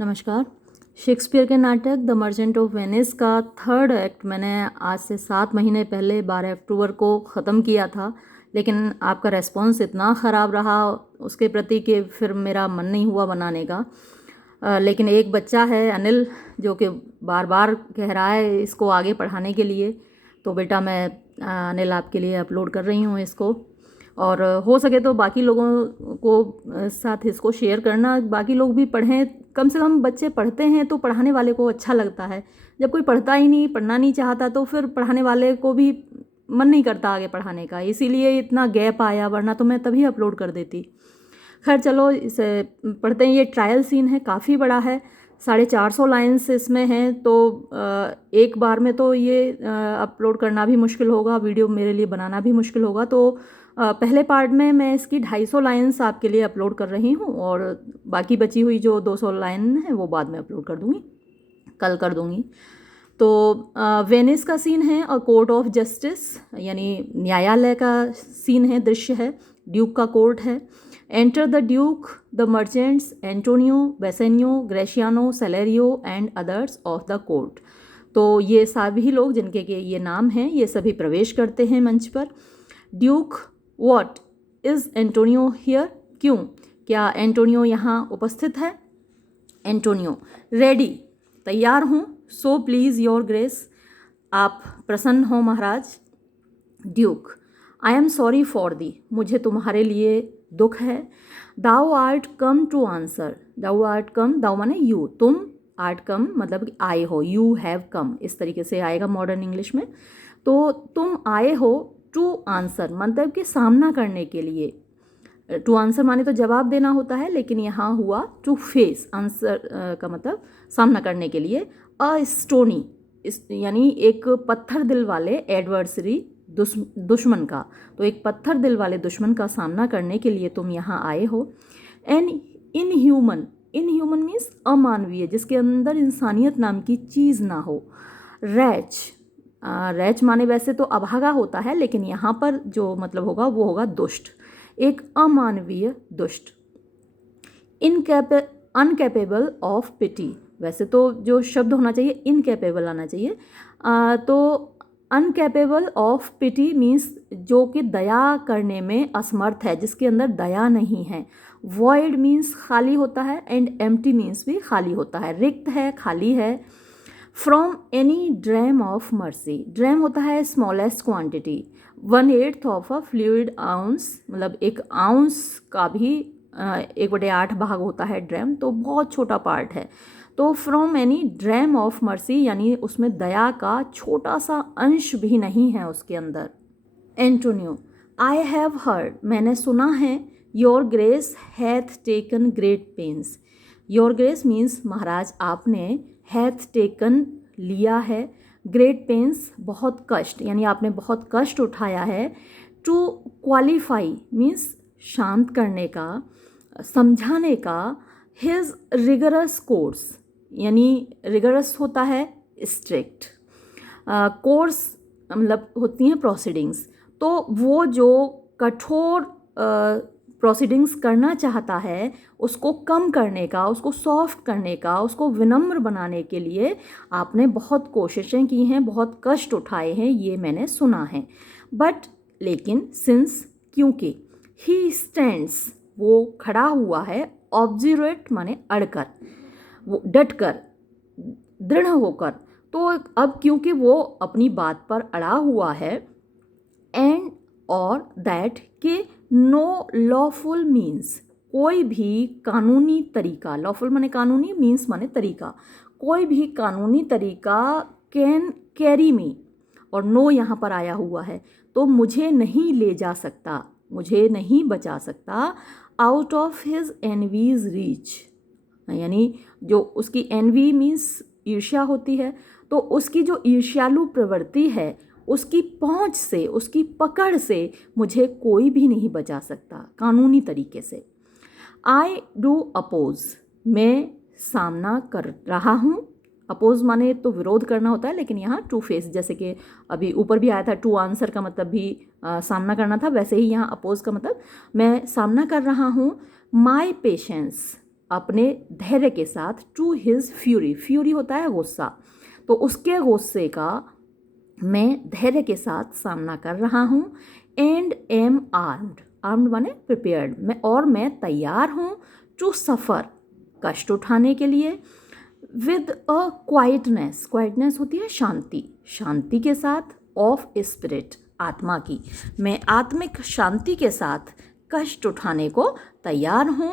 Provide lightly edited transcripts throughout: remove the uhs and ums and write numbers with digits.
नमस्कार। शेक्सपियर के नाटक द मर्चेंट ऑफ वेनिस का थर्ड एक्ट मैंने आज से 7 महीने पहले 12 अक्टूबर को ख़त्म किया था, लेकिन आपका रेस्पॉन्स इतना ख़राब रहा उसके प्रति कि फिर मेरा मन नहीं हुआ बनाने का। लेकिन एक बच्चा है अनिल जो कि बार बार कह रहा है इसको आगे पढ़ाने के लिए, तो बेटा मैं अनिल आपके लिए अपलोड कर रही हूँ इसको। और हो सके तो बाकी लोगों को साथ इसको शेयर करना, बाकी लोग भी पढ़ें। कम से कम बच्चे पढ़ते हैं तो पढ़ाने वाले को अच्छा लगता है। जब कोई पढ़ता ही नहीं, पढ़ना नहीं चाहता, तो फिर पढ़ाने वाले को भी मन नहीं करता आगे पढ़ाने का। इसीलिए इतना गैप आया, वरना तो मैं तभी अपलोड कर देती। खैर चलो इसे पढ़ते हैं। ये ट्रायल सीन है, काफ़ी बड़ा है, 450 लाइन्स इसमें हैं, तो एक बार में तो ये अपलोड करना भी मुश्किल होगा, वीडियो मेरे लिए बनाना भी मुश्किल होगा। तो पहले पार्ट में मैं इसकी 250 लाइन्स आपके लिए अपलोड कर रही हूँ, और बाकी बची हुई जो 200 लाइन है वो बाद में अपलोड कर दूँगी, कल कर दूँगी। तो वेनिस का सीन है और कोर्ट ऑफ जस्टिस यानी न्यायालय का सीन है, दृश्य है, ड्यूक का कोर्ट है। Enter the duke, the merchants, Antonio, Bassanio, Gratiano, Salerio and others of the court. तो ये सभी लोग जिनके के ये नाम हैं, ये सभी प्रवेश करते हैं मंच पर। Duke, what is Antonio here? क्यों, क्या एंटोनियो यहाँ उपस्थित है? एंटोनियो, रेडी, तैयार हूँ। सो प्लीज़ योर ग्रेस, आप प्रसन्न हो महाराज। Duke, I am sorry for thee, मुझे तुम्हारे लिए दुख है। Thou art come to answer, thou art come, thou माने यू, तुम, आर्ट कम मतलब कि आए हो, यू हैव कम, इस तरीके से आएगा मॉडर्न इंग्लिश में। तो तुम आए हो टू आंसर मतलब कि सामना करने के लिए। टू आंसर माने तो जवाब देना होता है, लेकिन यहाँ हुआ टू फेस, आंसर का मतलब सामना करने के लिए। अ स्टोनी यानी एक पत्थर दिल वाले एडवर्सरी, दुश्मन का, तो एक पत्थर दिल वाले दुश्मन का सामना करने के लिए तुम यहाँ आए हो। एन इनह्यूमन, इनह्यूमन मीन्स अमानवीय, जिसके अंदर इंसानियत नाम की चीज़ ना हो। रैच, रैच माने वैसे तो अभागा होता है, लेकिन यहाँ पर जो मतलब होगा वो होगा दुष्ट, एक अमानवीय दुष्ट। अनकैपेबल ऑफ पिटी, वैसे तो जो शब्द होना चाहिए इनकैपेबल आना चाहिए। तो अनकैपेबल ऑफ पिटी मीन्स जो कि दया करने में असमर्थ है, जिसके अंदर दया नहीं है। वॉइड मीन्स खाली होता है, एंड एम्प्टी मीन्स भी खाली होता है, रिक्त है, खाली है। From any dram of mercy, dram होता है smallest quantity, 1/8 of a fluid ounce, मतलब एक आउंस का भी 1/8 भाग होता है ड्रैम, तो बहुत छोटा पार्ट है। तो from any dram of mercy यानी उसमें दया का छोटा सा अंश भी नहीं है उसके अंदर। एंटोनियो, आई हैव हर्ड, मैंने सुना है। Your grace hath taken great pains, your grace means महाराज आपने, हैथ टेकन लिया है, ग्रेट पेंस बहुत कष्ट, यानी आपने बहुत कष्ट उठाया है। टू क्वालिफाई मीन्स शांत करने का, समझाने का। हिज रिगरस कोर्स यानी रिगरस होता है स्ट्रिक्ट, कोर्स मतलब होती हैं प्रोसीडिंग्स, तो वो जो कठोर प्रोसीडिंग्स करना चाहता है उसको कम करने का, उसको सॉफ्ट करने का, उसको विनम्र बनाने के लिए आपने बहुत कोशिशें की हैं, बहुत कष्ट उठाए हैं, ये मैंने सुना है। बट लेकिन, सिंस क्योंकि, ही स्टैंड्स वो खड़ा हुआ है, ऑब्जर्वेट माने अड़कर, वो डट कर, दृढ़ होकर, तो अब क्योंकि वो अपनी बात पर अड़ा हुआ है। एंड और दैट के नो लॉफुल मीन्स, कोई भी कानूनी तरीका, लॉफुल माने कानूनी, मीन्स माने तरीका, कोई भी कानूनी तरीका कैन कैरी मी, और नो यहाँ पर आया हुआ है, तो मुझे नहीं ले जा सकता, मुझे नहीं बचा सकता। Out of his envies reach, यानी जो उसकी एनवी मीन्स ईर्ष्या होती है, तो उसकी जो ईर्ष्यालु प्रवृत्ति है उसकी पहुंच से, उसकी पकड़ से मुझे कोई भी नहीं बचा सकता कानूनी तरीके से। आई डू अपोज, मैं सामना कर रहा हूँ। अपोज माने तो विरोध करना होता है, लेकिन यहाँ टू फेस, जैसे कि अभी ऊपर भी आया था टू आंसर का मतलब भी सामना करना था, वैसे ही यहाँ अपोज का मतलब मैं सामना कर रहा हूँ। माई पेशेंस, अपने धैर्य के साथ, टू हिज फ्यूरी, फ्यूरी होता है गुस्सा, तो उसके गुस्से का मैं धैर्य के साथ सामना कर रहा हूँ। एंड एम आर्म्ड, आर्म्ड माने प्रिपेयर्ड, मैं तैयार हूँ, टू सफ़र, कष्ट उठाने के लिए, विद अ क्वाइटनेस, क्वाइटनेस होती है शांति, शांति के साथ, ऑफ स्पिरिट, आत्मा की, मैं आत्मिक शांति के साथ कष्ट उठाने को तैयार हूँ।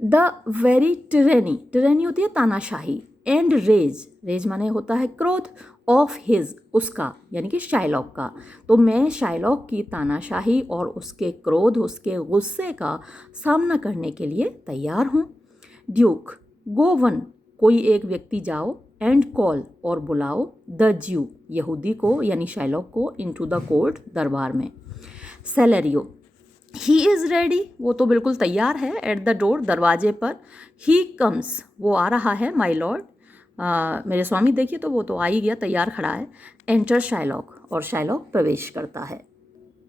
द वेरी टिरेनी, टिरेनी होती है तानाशाही, एंड रेज, रेज माने होता है क्रोध, ऑफ हिज, उसका यानी कि शाइलॉक का, तो मैं शाइलॉक की तानाशाही और उसके क्रोध, उसके गुस्से का सामना करने के लिए तैयार हूँ। ड्यूक, गो वन, कोई एक व्यक्ति जाओ, एंड कॉल, और बुलाओ, द ज्यू, यहूदी को यानी शाइलॉक को, इनटू द कोर्ट, दरबार में। सेलेरियो, ही इज़ रेडी, वो तो बिल्कुल तैयार है, एट द डोर, दरवाजे पर। ही कम्स, वो आ रहा है, माई लॉर्ड, मेरे स्वामी देखिए तो वो तो आ ही गया, तैयार खड़ा है। एंटर शाइलॉक, और शाइलॉक प्रवेश करता है।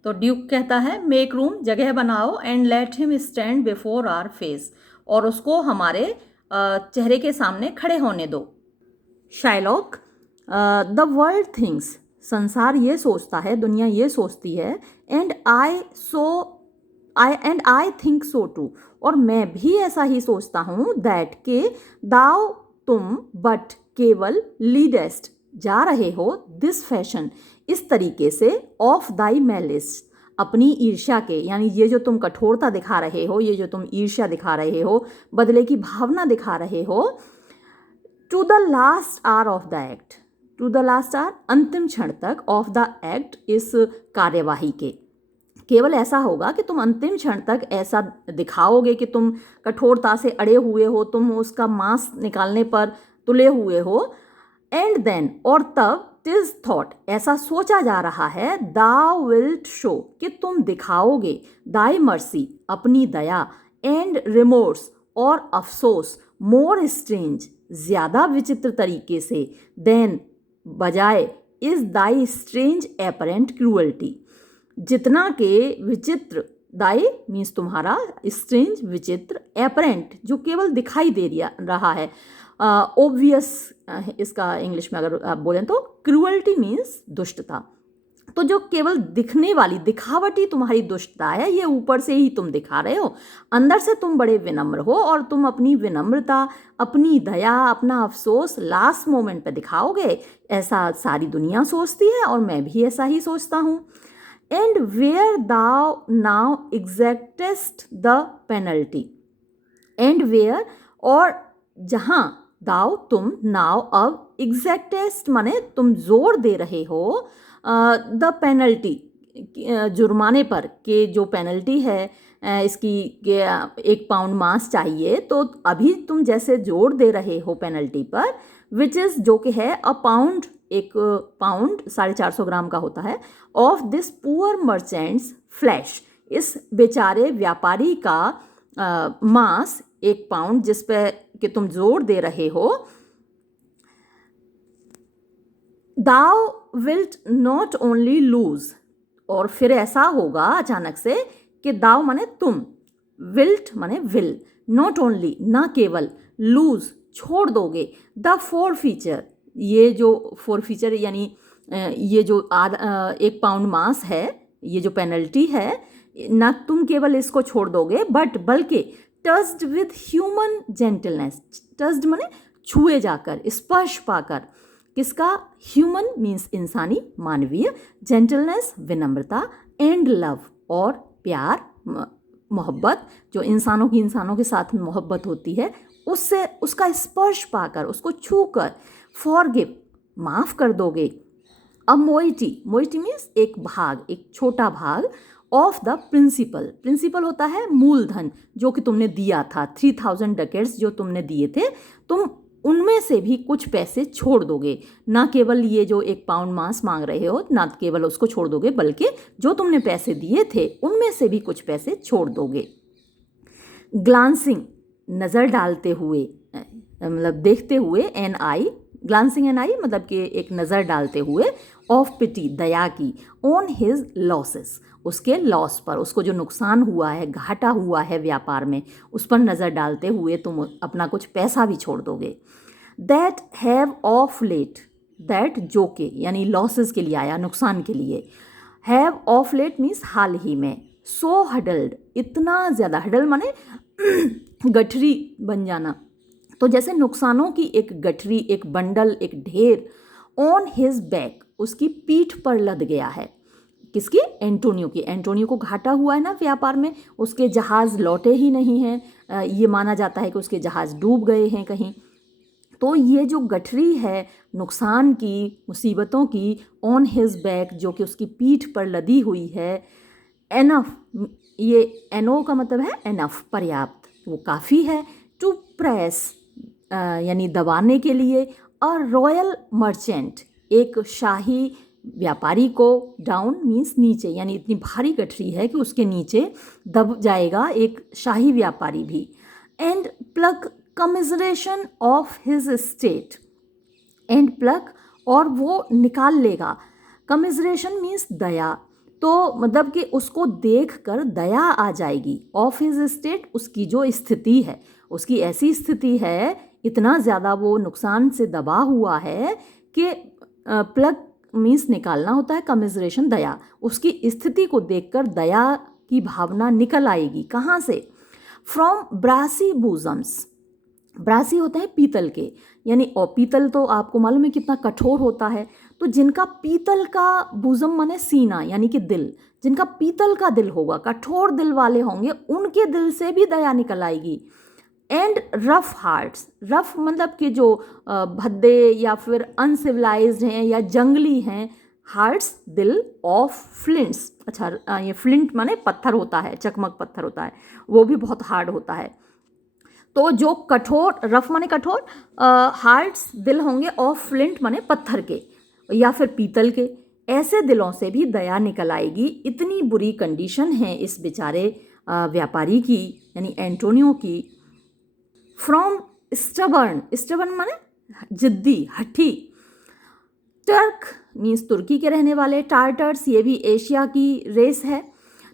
तो ड्यूक कहता है मेक रूम, जगह बनाओ, and let him stand before our face, और उसको हमारे चेहरे के सामने खड़े होने दो। शाइलॉक, द वर्ल्ड थिंक्स, संसार ये सोचता है, दुनिया ये सोचती है, and I think so too, और मैं भी ऐसा ही सोचता हूँ, दैट के दाओ, तुम, बट केवल, लीडेस्ट, जा रहे हो, दिस फैशन, इस तरीके से, ऑफ दाई मैलिस, अपनी ईर्ष्या के, यानी ये जो तुम कठोरता दिखा रहे हो, ये जो तुम ईर्ष्या दिखा रहे हो, बदले की भावना दिखा रहे हो, to the last hour of the act, to the last hour, अंतिम क्षण तक, ऑफ द एक्ट, इस कार्यवाही के, केवल ऐसा होगा कि तुम अंतिम क्षण तक ऐसा दिखाओगे कि तुम कठोरता से अड़े हुए हो, तुम उसका मांस निकालने पर तुले हुए हो। एंड देन, और तब, टिज थॉट, ऐसा सोचा जा रहा है, दाउ विल्ट शो, कि तुम दिखाओगे, दाई मर्सी, अपनी दया, एंड रिमोर्स, और अफसोस, मोर स्ट्रेंज, ज़्यादा विचित्र तरीके से, देन, बजाय, is thy strange apparent cruelty, जितना के विचित्र, दाई मीन्स तुम्हारा, स्ट्रेंज विचित्र, एपरेंट जो केवल दिखाई दे रहा है, ओब्वियस इसका इंग्लिश में अगर आप बोलें तो, क्रूअल्टी मीन्स दुष्टता, तो जो केवल दिखने वाली दिखावटी तुम्हारी दुष्टता है, ये ऊपर से ही तुम दिखा रहे हो, अंदर से तुम बड़े विनम्र हो, और तुम अपनी विनम्रता, अपनी दया, अपना अफसोस लास्ट मोमेंट पे दिखाओगे, ऐसा सारी दुनिया सोचती है, और मैं भी ऐसा ही सोचता हूँ। And where thou now exactest the penalty, and where, और जहाँ, दाउ तुम, नाउ अब, एग्जैक्टेस्ट माने तुम जोर दे रहे हो, द पेनल्टी, जुर्माने पर, के जो पेनल्टी है इसकी, 1 पाउंड मांस चाहिए, तो अभी तुम जैसे जोर दे रहे हो पेनल्टी पर, विच इज़, जो कि है, अ पाउंड, 1 पाउंड 450 ग्राम का होता है, of this poor merchants flash, इस बेचारे व्यापारी का मांस, 1 पाउंड जिस पे कि तुम जोर दे रहे हो। दाउ विल्ट नॉट ओनली लूज, और फिर ऐसा होगा अचानक से कि दाउ माने तुम, विल्ट माने विल, नॉट ओनली, ना केवल, लूज, छोड़ दोगे, द फोर फीचर, ये जो फोर फीचर यानी ये जो 1 पाउंड मांस है, ये जो पेनल्टी है, ना तुम केवल इसको छोड़ दोगे, बट बल्कि, touched with human gentleness, touched माने छुए जाकर, स्पर्श पाकर, किसका, ह्यूमन मीन्स इंसानी, मानवीय, जेंटलनेस विनम्रता, एंड लव, और प्यार, मोहब्बत, जो इंसानों के साथ मोहब्बत होती है, उससे, उसका स्पर्श पाकर, उसको छूकर, फॉरगिव, माफ़ कर दोगे। अ मोइटी, मोइटी मीन्स एक भाग, एक छोटा भाग, ऑफ द प्रिंसिपल, प्रिंसिपल होता है मूलधन, जो कि तुमने दिया था, 3000 डकेट्स जो तुमने दिए थे, तुम उनमें से भी कुछ पैसे छोड़ दोगे, ना केवल ये जो 1 पाउंड मांस मांग रहे हो, ना केवल उसको छोड़ दोगे, बल्कि जो तुमने पैसे दिए थे उनमें से भी कुछ पैसे छोड़ दोगे। ग्लांसिंग, नज़र डालते हुए, मतलब देखते हुए, एन आई, ग्लांसिंग एन आई मतलब कि एक नज़र डालते हुए, ऑफ पिटी, दया की, ऑन हिज लॉसेस, उसके लॉस पर, उसको जो नुकसान हुआ है, घाटा हुआ है व्यापार में, उस पर नज़र डालते हुए तुम अपना कुछ पैसा भी छोड़ दोगे। That have of late, that जो के यानी लॉसेस के लिए आया, नुकसान के लिए। हैव ऑफ लेट मीन्स हाल ही में। सो हडल्ड, इतना ज़्यादा, हडल माने गठरी बन जाना। तो जैसे नुकसानों की एक गठरी, एक बंडल, एक ढेर, ऑन हिज बैक, उसकी पीठ पर लद गया है। किसकी? एंटोनियो की। एंटोनियो को घाटा हुआ है ना व्यापार में, उसके जहाज़ लौटे ही नहीं हैं, ये माना जाता है कि उसके जहाज़ डूब गए हैं कहीं। तो ये जो गठरी है नुकसान की, मुसीबतों की, ऑन हिज बैक, जो कि उसकी पीठ पर लदी हुई है। एनफ, ये एनो का मतलब है एनफ, पर्याप्त, वो काफ़ी है। टू प्रेस यानी दबाने के लिए। और रॉयल मर्चेंट, एक शाही व्यापारी को, डाउन मीन्स नीचे, यानी इतनी भारी गठरी है कि उसके नीचे दब जाएगा एक शाही व्यापारी भी। And pluck commiseration of his state, and pluck, और वो निकाल लेगा। कमिजरेशन मीन्स दया, तो मतलब कि उसको देख कर दया आ जाएगी। ऑफ हिज स्टेट, उसकी जो स्थिति है, उसकी ऐसी स्थिति है, इतना ज़्यादा वो नुकसान से दबा हुआ है कि प्लग मीन्स निकालना होता है, कमिजरेशन दया, उसकी स्थिति को देखकर दया की भावना निकल आएगी। कहाँ से? फ्रॉम ब्रासी बूजम्स, ब्रासी होते हैं पीतल के, यानी, और पीतल तो आपको मालूम है कितना कठोर होता है। तो जिनका पीतल का बूजम माने सीना, यानी कि दिल, जिनका पीतल का दिल होगा, कठोर दिल वाले होंगे, उनके दिल से भी दया निकल आएगी। एंड रफ हार्ट्स, रफ मतलब कि जो भद्दे या फिर अनसिविलाइज्ड हैं या जंगली हैं, हार्ट्स दिल, ऑफ फ्लिंट्स, अच्छा ये फ्लिंट माने पत्थर होता है, चकमक पत्थर होता है, वो भी बहुत हार्ड होता है। तो जो कठोर, रफ माने कठोर, हार्ट्स दिल होंगे, ऑफ फ्लिंट माने पत्थर के या फिर पीतल के, ऐसे दिलों से भी दया निकल आएगी। इतनी बुरी कंडीशन है इस बेचारे व्यापारी की, यानी एंटोनियो की। फ्रॉम स्टबर्न, स्टबर्न माने जिद्दी, हठी। टर्क मीन्स तुर्की के रहने वाले। टार्टर्स, ये भी एशिया की रेस है।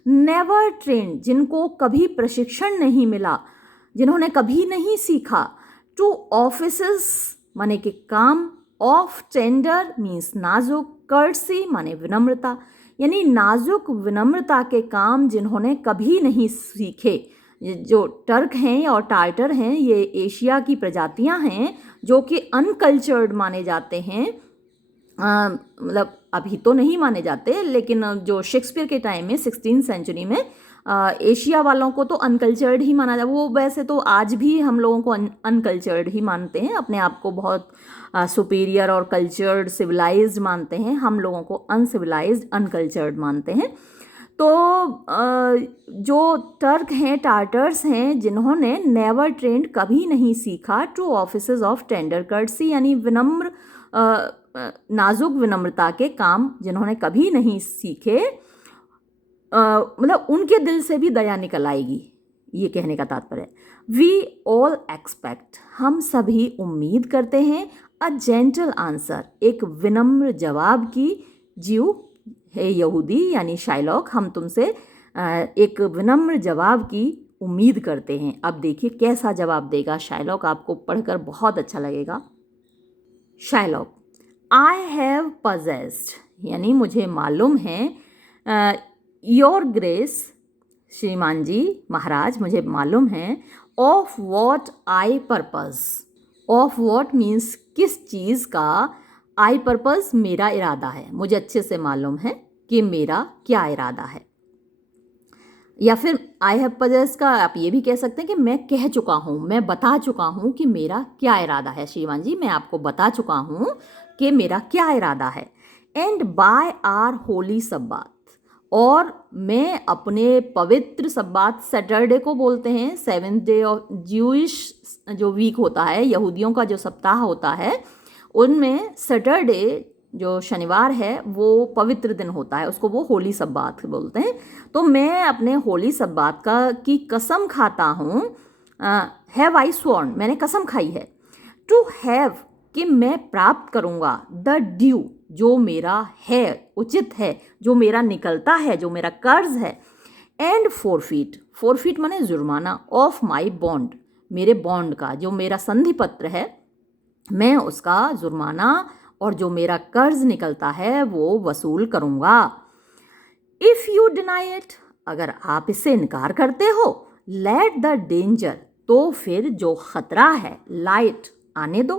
नेवर ट्रेंड, जिनको कभी प्रशिक्षण नहीं मिला, जिन्होंने कभी नहीं सीखा। टू ऑफिसेस माने कि काम। ऑफ टेंडर मीन्स नाजुक। कर्टसी माने विनम्रता, यानी नाजुक विनम्रता के काम जिन्होंने कभी नहीं सीखे। जो टर्क हैं और टार्टर हैं, ये एशिया की प्रजातियां हैं जो कि अनकल्चर्ड माने जाते हैं। मतलब अभी तो नहीं माने जाते, लेकिन जो शेक्सपियर के टाइम में 16th सेंचुरी में एशिया वालों को तो अनकल्चर्ड ही माना जाए। वो वैसे तो आज भी हम लोगों को अनकल्चर्ड ही मानते हैं, अपने आप को बहुत सुपीरियर और कल्चर्ड, सिविलाइज्ड मानते हैं। हम लोगों को अनसिविलाइज्ड, अनकल्चर्ड मानते हैं। तो जो टर्क हैं, टार्टर्स हैं, जिन्होंने नेवर ट्रेंड, कभी नहीं सीखा। To offices of tender courtesy, यानी विनम्र, नाजुक विनम्रता के काम जिन्होंने कभी नहीं सीखे, मतलब उनके दिल से भी दया निकल आएगी, ये कहने का तात्पर्य। वी ऑल एक्सपेक्ट, हम सभी उम्मीद करते हैं। अ जेंटल आंसर, एक विनम्र जवाब की। जीव है यहूदी यानी शाइलॉक, हम तुमसे एक विनम्र जवाब की उम्मीद करते हैं। अब देखिए कैसा जवाब देगा शाइलॉक, आपको पढ़कर बहुत अच्छा लगेगा। शाइलॉक, आई हैव पजेस्ड, यानी मुझे मालूम है। योर ग्रेस, श्रीमान जी, महाराज, मुझे मालूम है। Of what I purpose, of what means किस चीज़ का, आई पर्पज़ मेरा इरादा है, मुझे अच्छे से मालूम है कि मेरा क्या इरादा है। या फिर आई हैव पजेस का आप ये भी कह सकते हैं कि मैं कह चुका हूँ, मैं बता चुका हूँ कि मेरा क्या इरादा है। श्रीमान जी, मैं आपको बता चुका हूँ कि मेरा क्या इरादा है। एंड बाय आर होली सब्बात, और मैं अपने पवित्र सब्बात, सैटरडे को बोलते हैं, 7th डे ऑफ ज्यूइश जो वीक होता है, यहूदियों का जो सप्ताह होता है, उनमें सैटरडे जो शनिवार है वो पवित्र दिन होता है, उसको वो होली सब्बात बोलते हैं। तो मैं अपने होली सब्बात की कसम खाता हूँ। हैव आई स्वॉर्न, मैंने कसम खाई है। टू हैव, कि मैं प्राप्त करूँगा। द ड्यू, जो मेरा है, उचित है, जो मेरा निकलता है, जो मेरा कर्ज है। एंड फोरफीट, फोरफीट माने जुर्माना, ऑफ माई बॉन्ड, मेरे बॉन्ड का, जो मेरा संधि पत्र है, मैं उसका जुर्माना और जो मेरा कर्ज निकलता है वो वसूल करूँगा। इफ़ यू डिनाई इट, अगर आप इससे इनकार करते हो, लेट द डेंजर, तो फिर जो खतरा है, लाइट, आने दो,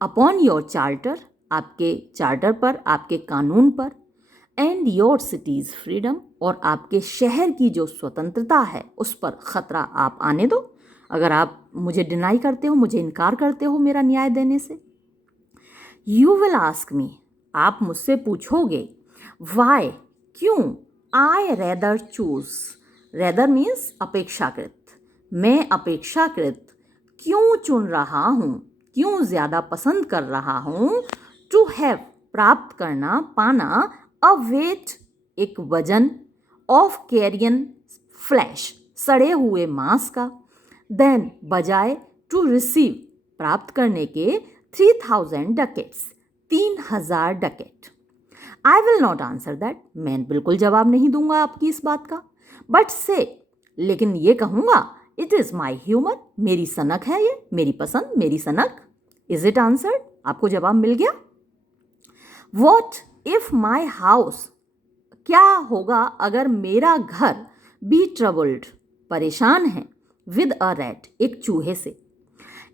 अपॉन योर चार्टर, आपके चार्टर पर, आपके कानून पर, एंड योर सिटीज़ फ्रीडम, और आपके शहर की जो स्वतंत्रता है उस पर खतरा आप आने दो, अगर आप मुझे डिनाई करते हो, मुझे इनकार करते हो मेरा न्याय देने से। यू विल आस्क मी, आप मुझसे पूछोगे, वाई, क्यों, आई रेदर चूज, रेदर मीन्स अपेक्षाकृत, मैं अपेक्षाकृत क्यों चुन रहा हूँ, क्यों ज़्यादा पसंद कर रहा हूँ, टू हैव, प्राप्त करना, पाना, अ वेट, एक वजन, ऑफ कैरियन फ्लैश, सड़े हुए मांस का, देन, बजाय, टू रिसीव, प्राप्त करने के, 3000 dacoits, 3000 Duckett. I will not answer that, मैं बिल्कुल जवाब नहीं दूंगा आपकी इस बात का, बट से, लेकिन ये कहूँगा, इट इज़ माई ह्यूमर, मेरी सनक है ये, मेरी पसंद, मेरी सनक। इज इट आंसर्ड, आपको जवाब मिल गया। वॉट इफ माई हाउस, क्या होगा अगर मेरा घर, बी ट्रबल्ड, परेशान है, विद अ रैट, एक चूहे से,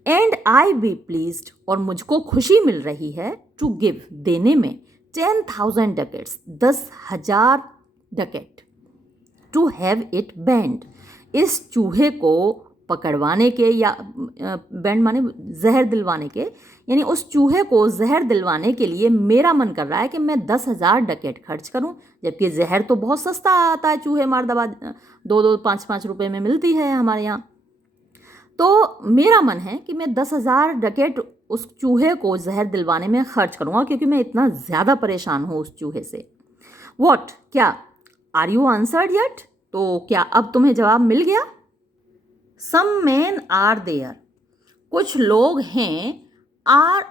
एंड आई बी प्लीज्ड, और मुझको खुशी मिल रही है, टू गिव, देने में, 10,000 ducats, 10,000 ducat, to have it baned, इस चूहे को पकड़वाने के, या बैंड माने जहर दिलवाने के, यानी उस चूहे को जहर दिलवाने के लिए मेरा मन कर रहा है कि मैं 10,000 डकेट खर्च करूं, जबकि जहर तो बहुत सस्ता आता है, चूहे मार दवा 2-2, 5-5 रुपए में मिलती है हमारे यहाँ। तो मेरा मन है कि मैं 10,000 डकेट उस चूहे को जहर दिलवाने में खर्च करूँगा, क्योंकि मैं इतना ज़्यादा परेशान हूँ उस चूहे से। वॉट, क्या, आर यू आंसर्ड येट, तो क्या अब तुम्हें जवाब मिल गया। सम मैन आर देयर, कुछ लोग हैं, are,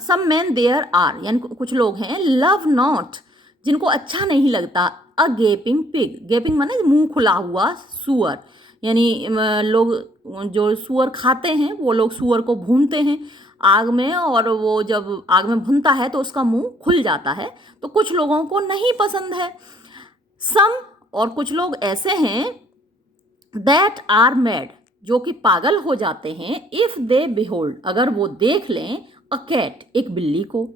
some man there are, यानी कुछ लोग हैं, लव नॉट, जिनको अच्छा नहीं लगता, अ गेपिंग पिग, गेपिंग माने मुंह खुला हुआ सूअर, यानी लोग जो सूअर खाते हैं वो लोग सूअर को भूनते हैं आग में, और वो जब आग में भुनता है तो उसका मुंह खुल जाता है, तो कुछ लोगों को नहीं पसंद है। सम, और कुछ लोग ऐसे हैं, दैट आर मैड, जो कि पागल हो जाते हैं, इफ दे बिहोल्ड, अगर वो देख लें, अ कैट, एक बिल्ली को,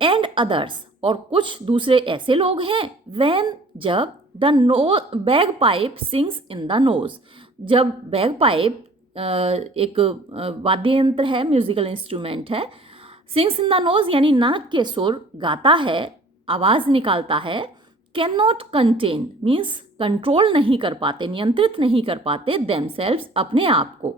एंड अदर्स, और कुछ दूसरे ऐसे लोग हैं, व्हेन, जब, the no bagpipe sings in the nose, जब बैग पाइप एक वाद्य यंत्र है, म्यूजिकल इंस्ट्रूमेंट है, सिंग्स इन द नोज यानी नाक के सुर गाता है, आवाज़ निकालता है, can not contain means control नहीं कर पाते, नियंत्रित नहीं कर पाते, देमसेल्व्स, अपने आप को,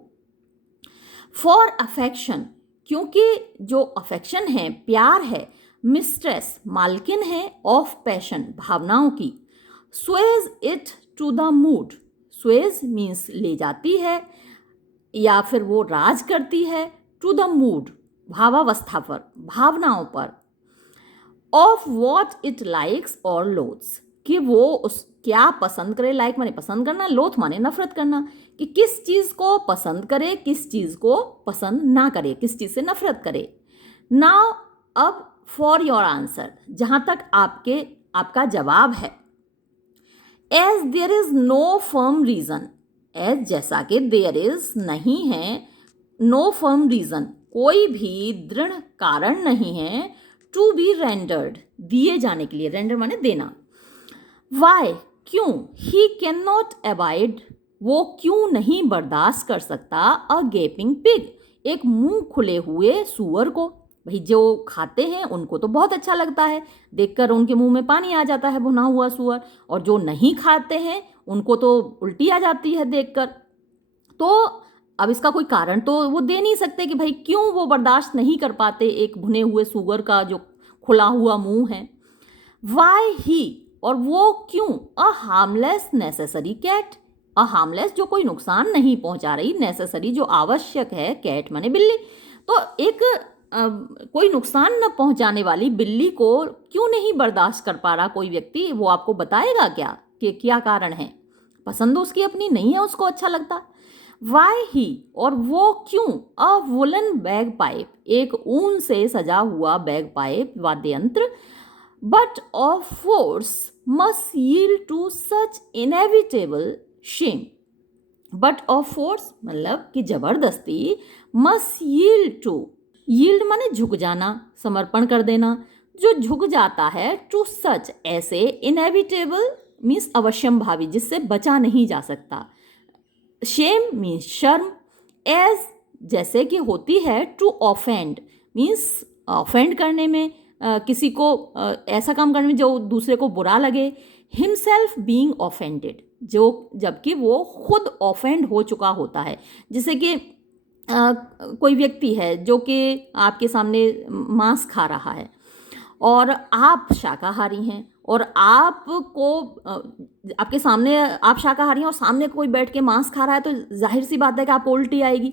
फॉर अफेक्शन, क्योंकि जो अफेक्शन है, प्यार है, मिस्ट्रेस, मालकिन है, ऑफ पैशन, भावनाओं की, sways it to the mood, sways means ले जाती है या फिर वो राज करती है, टू द मूड, भावावस्था पर, भावनाओं पर, ऑफ वॉट इट लाइक्स और लोथ्स, कि वो उस क्या पसंद करे, लाइक माने पसंद करना, लोथ माने नफरत करना, कि किस चीज़ को पसंद करे, किस चीज़ को पसंद ना करे, किस चीज़ से नफरत करे। नाउ, अब फॉर योर आंसर, जहाँ तक आपका जवाब है, as there is no firm reason, as जैसा कि देयर इज नहीं है, नो फर्म रीज़न, कोई भी दृढ़ कारण नहीं है, टू बी रेंडर्ड, दिए जाने के लिए, रेंडर माने देना, वाई, क्यों, ही कैन नॉट अवॉइड, वो क्यों नहीं बर्दाश्त कर सकता, अ गेपिंग पिग, एक मुंह खुले हुए सूअर को, भाई जो खाते हैं उनको तो बहुत अच्छा लगता है, देखकर उनके मुंह में पानी आ जाता है, भुना हुआ सूअर, और जो नहीं खाते हैं उनको तो उल्टी आ जाती है देखकर। तो अब इसका कोई कारण तो वो दे नहीं सकते कि भाई क्यों वो बर्दाश्त नहीं कर पाते एक भुने हुए सूअर का जो खुला हुआ मुंह है। वाई ही, और वो क्यों, a harmless necessary cat, a harmless जो कोई नुकसान नहीं पहुंचा रही, नेसेसरी जो आवश्यक है, कैट माने बिल्ली। तो एक कोई नुकसान न पहुंचाने वाली बिल्ली को क्यों नहीं बर्दाश्त कर पा रहा कोई व्यक्ति, वो आपको बताएगा क्या कि क्या कारण है? पसंद उसकी अपनी नहीं है, उसको अच्छा लगता। वाई ही, और वो क्यों, अ वुलन बैग पाइप, एक ऊन से सजा हुआ बैग पाइप वाद्य यंत्र, but of force must yield to such inevitable shame. But of force मतलब कि जबरदस्ती, मस्ट यील्ड टू, यील्ड माने झुक जाना, समर्पण कर देना, जो झुक जाता है, टू सच ऐसे, इनएविटेबल मीन्स अवश्यम भावी जिससे बचा नहीं जा सकता, शेम मीन्स शर्म, एज जैसे कि होती है, टू ऑफेंड मीन्स ऑफेंड करने में, किसी को ऐसा काम करने में जो दूसरे को बुरा लगे, हिमसेल्फ बीइंग ऑफेंडेड, जो जबकि वो खुद ऑफेंड हो चुका होता है। जैसे कि कोई व्यक्ति है जो कि आपके सामने मांस खा रहा है और आप शाकाहारी हैं, और आपको आपके सामने आप शाकाहारी हैं और सामने कोई बैठ के मांस खा रहा है, तो जाहिर सी बात है कि आपको उल्टी आएगी,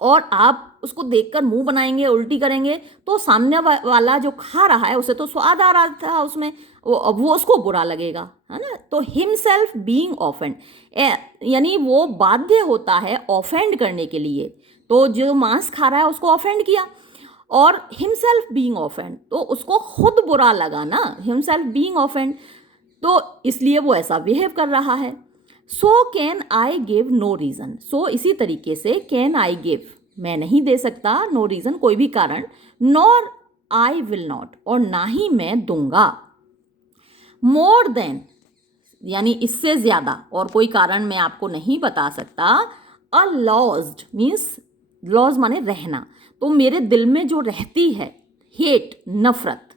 और आप उसको देखकर मुंह बनाएंगे, उल्टी करेंगे, तो सामने वाला जो खा रहा है उसे तो स्वाद आ रहा था उसमें, वो उसको बुरा लगेगा, है ना। तो हिमसेल्फ बीइंग ऑफेंड, यानी वो बाध्य होता है ऑफेंड करने के लिए, तो जो मांस खा रहा है उसको ऑफेंड किया, और हिमसेल्फ बीइंग ऑफेंड तो उसको खुद बुरा लगा ना, हिमसेल्फ बीइंग ऑफेंड, तो इसलिए वो ऐसा बिहेव कर रहा है। So can I give no reason, so इसी तरीके से कैन आई गिव मैं नहीं दे सकता, नो रीज़न कोई भी कारण, नॉर आई विल नॉट और ना ही मैं दूंगा, मोर देन यानी इससे ज़्यादा और कोई कारण मैं आपको नहीं बता सकता, अ लॉज्ड मीन्स लॉज माने रहना, तो मेरे दिल में जो रहती है, हेट नफरत,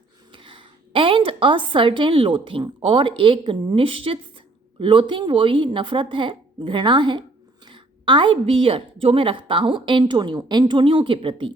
एंड अ सर्टेन लोथिंग और एक निश्चित, लोथिंग वही नफरत है, घृणा है, आई बियर जो मैं रखता हूँ, एंटोनियो के प्रति,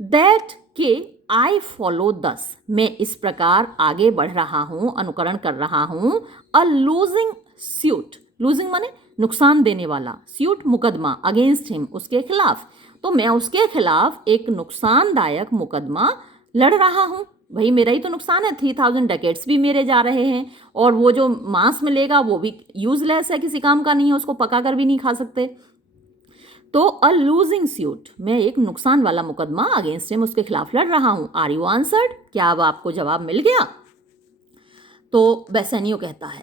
दैट के आई फॉलो दस मैं इस प्रकार आगे बढ़ रहा हूँ, अनुकरण कर रहा हूँ, अ लूजिंग स्यूट, लूजिंग माने नुकसान देने वाला, स्यूट मुकदमा, अगेंस्ट हिम उसके खिलाफ, तो मैं उसके खिलाफ एक नुकसानदायक मुकदमा लड़ रहा हूँ, भाई मेरा ही तो नुकसान है, 3000 डकेट्स भी मेरे जा रहे हैं, और वो जो मांस मिलेगा वो भी यूजलेस है, किसी काम का नहीं है, उसको पका कर भी नहीं खा सकते, तो अ लूजिंग स्यूट मैं एक नुकसान वाला मुकदमा अगेंस्ट हिम उसके खिलाफ लड़ रहा हूं। आर यू आंसर्ड, क्या अब आपको जवाब मिल गया? तो बेसेनियो कहता है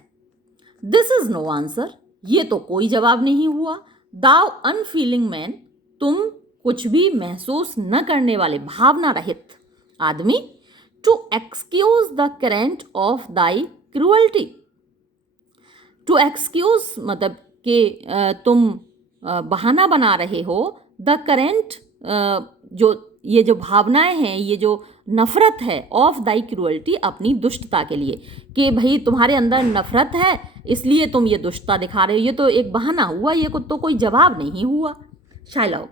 दिस इज नो आंसर, ये तो कोई जवाब नहीं हुआ, दाउ अनफीलिंग मैन तुम कुछ भी महसूस न करने वाले भावना रहित आदमी, to excuse the current of thy cruelty, to excuse मतलब कि तुम बहाना बना रहे हो, द करेंट जो भावनाएं हैं, ये जो नफरत है, ऑफ दाई क्रूअल्टी अपनी दुष्टता के लिए, कि भाई तुम्हारे अंदर नफरत है इसलिए तुम ये दुष्टता दिखा रहे हो, ये तो एक बहाना हुआ, ये तो कोई जवाब नहीं हुआ। Shylock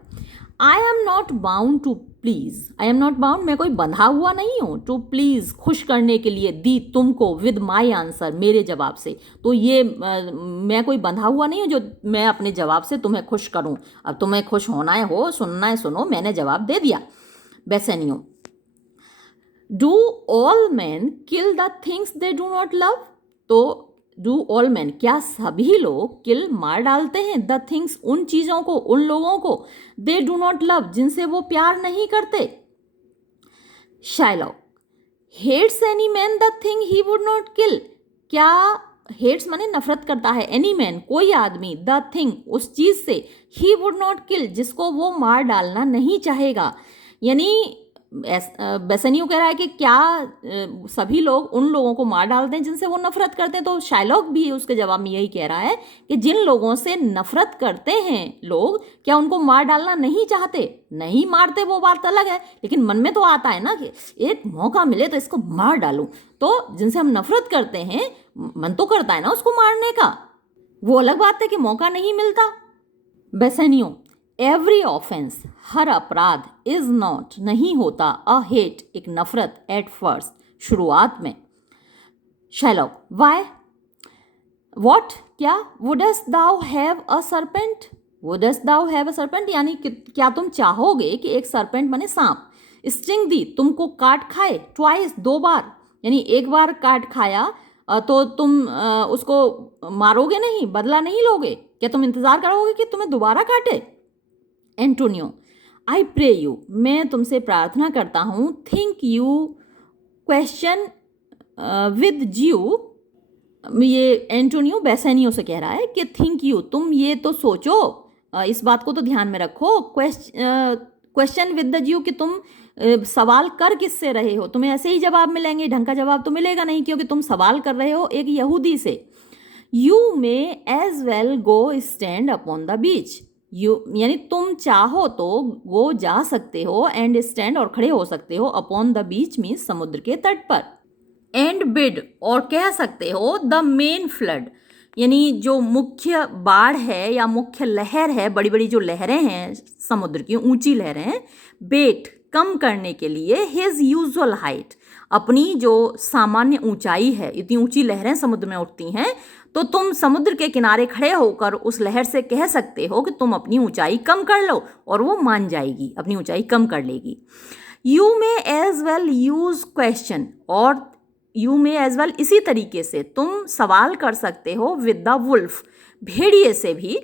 I am not bound to please, I am not bound मैं कोई बंधा हुआ नहीं हूँ, टू प्लीज खुश करने के लिए, दी तुमको, विद माई आंसर मेरे जवाब से, तो ये मैं कोई बंधा हुआ नहीं हूँ जो मैं अपने जवाब से तुम्हें खुश करूँ, अब तुम्हें खुश होना है हो, सुनना है सुनो, मैंने जवाब दे दिया। Bassanio do all man kill the things they do not love, तो डू ऑल मैन क्या सभी लोग किल मार डालते हैं, द थिंग्स उन चीज़ों को, उन लोगों को, दे डू नॉट लव जिनसे वो प्यार नहीं करते। Shylock hates any man the thing he would not kill, क्या हेट्स माने नफरत करता है, एनी मैन कोई आदमी, द थिंग उस चीज़ से, ही वुड नॉट किल जिसको वो मार डालना नहीं चाहेगा, यानी बेसेनियो कह रहा है कि क्या सभी लोग उन लोगों को मार डालते हैं जिनसे वो नफरत करते हैं, तो शायलॉक भी उसके जवाब में यही कह रहा है कि जिन लोगों से नफरत करते हैं लोग, क्या उनको मार डालना नहीं चाहते, नहीं मारते वो बात अलग है, लेकिन मन में तो आता है ना कि एक मौका मिले तो इसको मार डालूं, तो जिनसे हम नफरत करते हैं मन तो करता है ना उसको मारने का, वो अलग बात है कि मौका नहीं मिलता। बेसेनियो एवरी ऑफेंस हर अपराध, इज नॉट नहीं होता, अ हेट एक नफरत, एट फर्स्ट शुरुआत में। शायलॉक वाई वॉट क्या, wouldst thou have a serpent, wouldst thou have a serpent यानी क्या तुम चाहोगे कि एक सरपेंट माने सांप, स्टिंग दी, तुमको काट खाए, ट्वाइस, 2 बार, यानी एक बार काट खाया तो तुम उसको मारोगे नहीं, बदला नहीं लोगे, क्या तुम इंतज़ार करोगे कि तुम्हें दोबारा काटे? एंटोनियो, आई प्रे यू, मैं तुमसे प्रार्थना करता हूँ, थिंक यू क्वेश्चन विद जीव, ये एंटोनियो बेसेनियो से कह रहा है कि थिंक यू, तुम ये तो सोचो, इस बात को तो ध्यान में रखो, क्वेश्चन विद द जीव, कि तुम सवाल कर किससे रहे हो, तुम्हें ऐसे ही जवाब मिलेंगे, ढंग का जवाब तो मिलेगा नहीं क्योंकि तुम सवाल कर रहे हो एक यहूदी से। You may as well go stand upon the beach, you यानी तुम चाहो तो गो जा सकते हो, एंड स्टैंड और खड़े हो सकते हो, अपॉन द बीच मीन्स समुद्र के तट पर, एंड बिड और कह सकते हो द मेन फ्लड, यानी जो मुख्य बाढ़ है या मुख्य लहर है, बड़ी बड़ी जो लहरें हैं समुद्र की, ऊंची लहरें हैं, बेट कम करने के लिए हिज यूजुअल हाइट, अपनी जो सामान्य ऊंचाई है, इतनी ऊंची लहरें समुद्र में उठती हैं, तो तुम समुद्र के किनारे खड़े होकर उस लहर से कह सकते हो कि तुम अपनी ऊंचाई कम कर लो, और वो मान जाएगी, अपनी ऊंचाई कम कर लेगी। You may as well use question, और यू मे एज वेल इसी तरीके से तुम सवाल कर सकते हो विद द वुल्फ, भेड़िए से भी,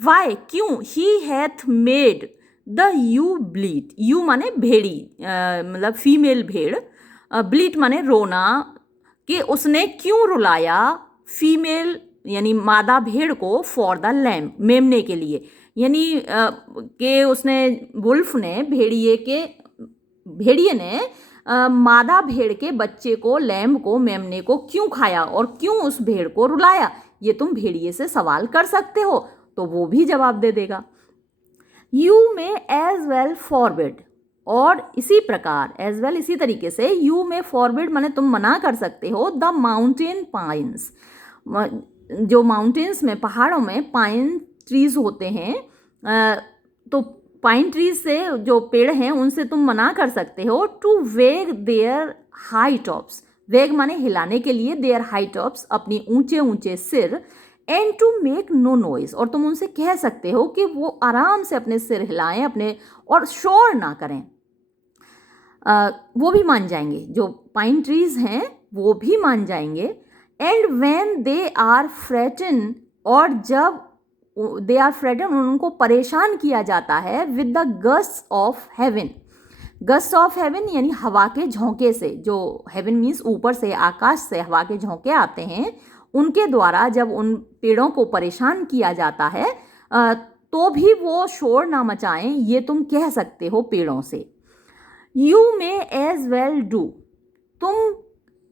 वाई क्यों, he hath made the ewe bleat, ewe माने भेड़ी, मतलब फीमेल भेड़, ब्लीट माने रोना, कि उसने क्यों रुलाया फीमेल यानी मादा भेड़ को, फॉर द लैम, मेमने के लिए, यानी कि उसने, वुल्फ ने, भेड़िए ने मादा भेड़ के बच्चे को, लैम को, मेमने को क्यों खाया और क्यों उस भेड़ को रुलाया, ये तुम भेड़िए से सवाल कर सकते हो, तो वो भी जवाब दे देगा। You may as well forbid, और इसी प्रकार एज वेल इसी तरीके से यू मे फॉरबिड माने तुम मना कर सकते हो द माउंटेन पाइन्स, जो माउंटेन्स में, पहाड़ों में पाइन ट्रीज होते हैं, तो पाइन ट्रीज से जो पेड़ हैं उनसे तुम मना कर सकते हो टू वेग देयर हाई टॉप्स, वेग माने हिलाने के लिए, देयर हाई टॉप्स अपनी ऊंचे ऊंचे सिर, and to make no noise, और तुम उनसे कह सकते हो कि वो आराम से अपने सिर हिलाएं, अपने, और शोर ना करें, वो भी मान जाएंगे, जो पाइन ट्रीज हैं वो भी मान जाएंगे। एंड व्हेन दे आर फ्रेटन, और जब दे आर फ्रेटन उनको परेशान किया जाता है with the gust of haven, gust of haven यानी हवा के झोंके से, जो हेवन मीन्स ऊपर से, आकाश से हवा के झोंके आते हैं, उनके द्वारा जब उन पेड़ों को परेशान किया जाता है तो भी वो शोर ना मचाएं, ये तुम कह सकते हो पेड़ों से। You may as well do, तुम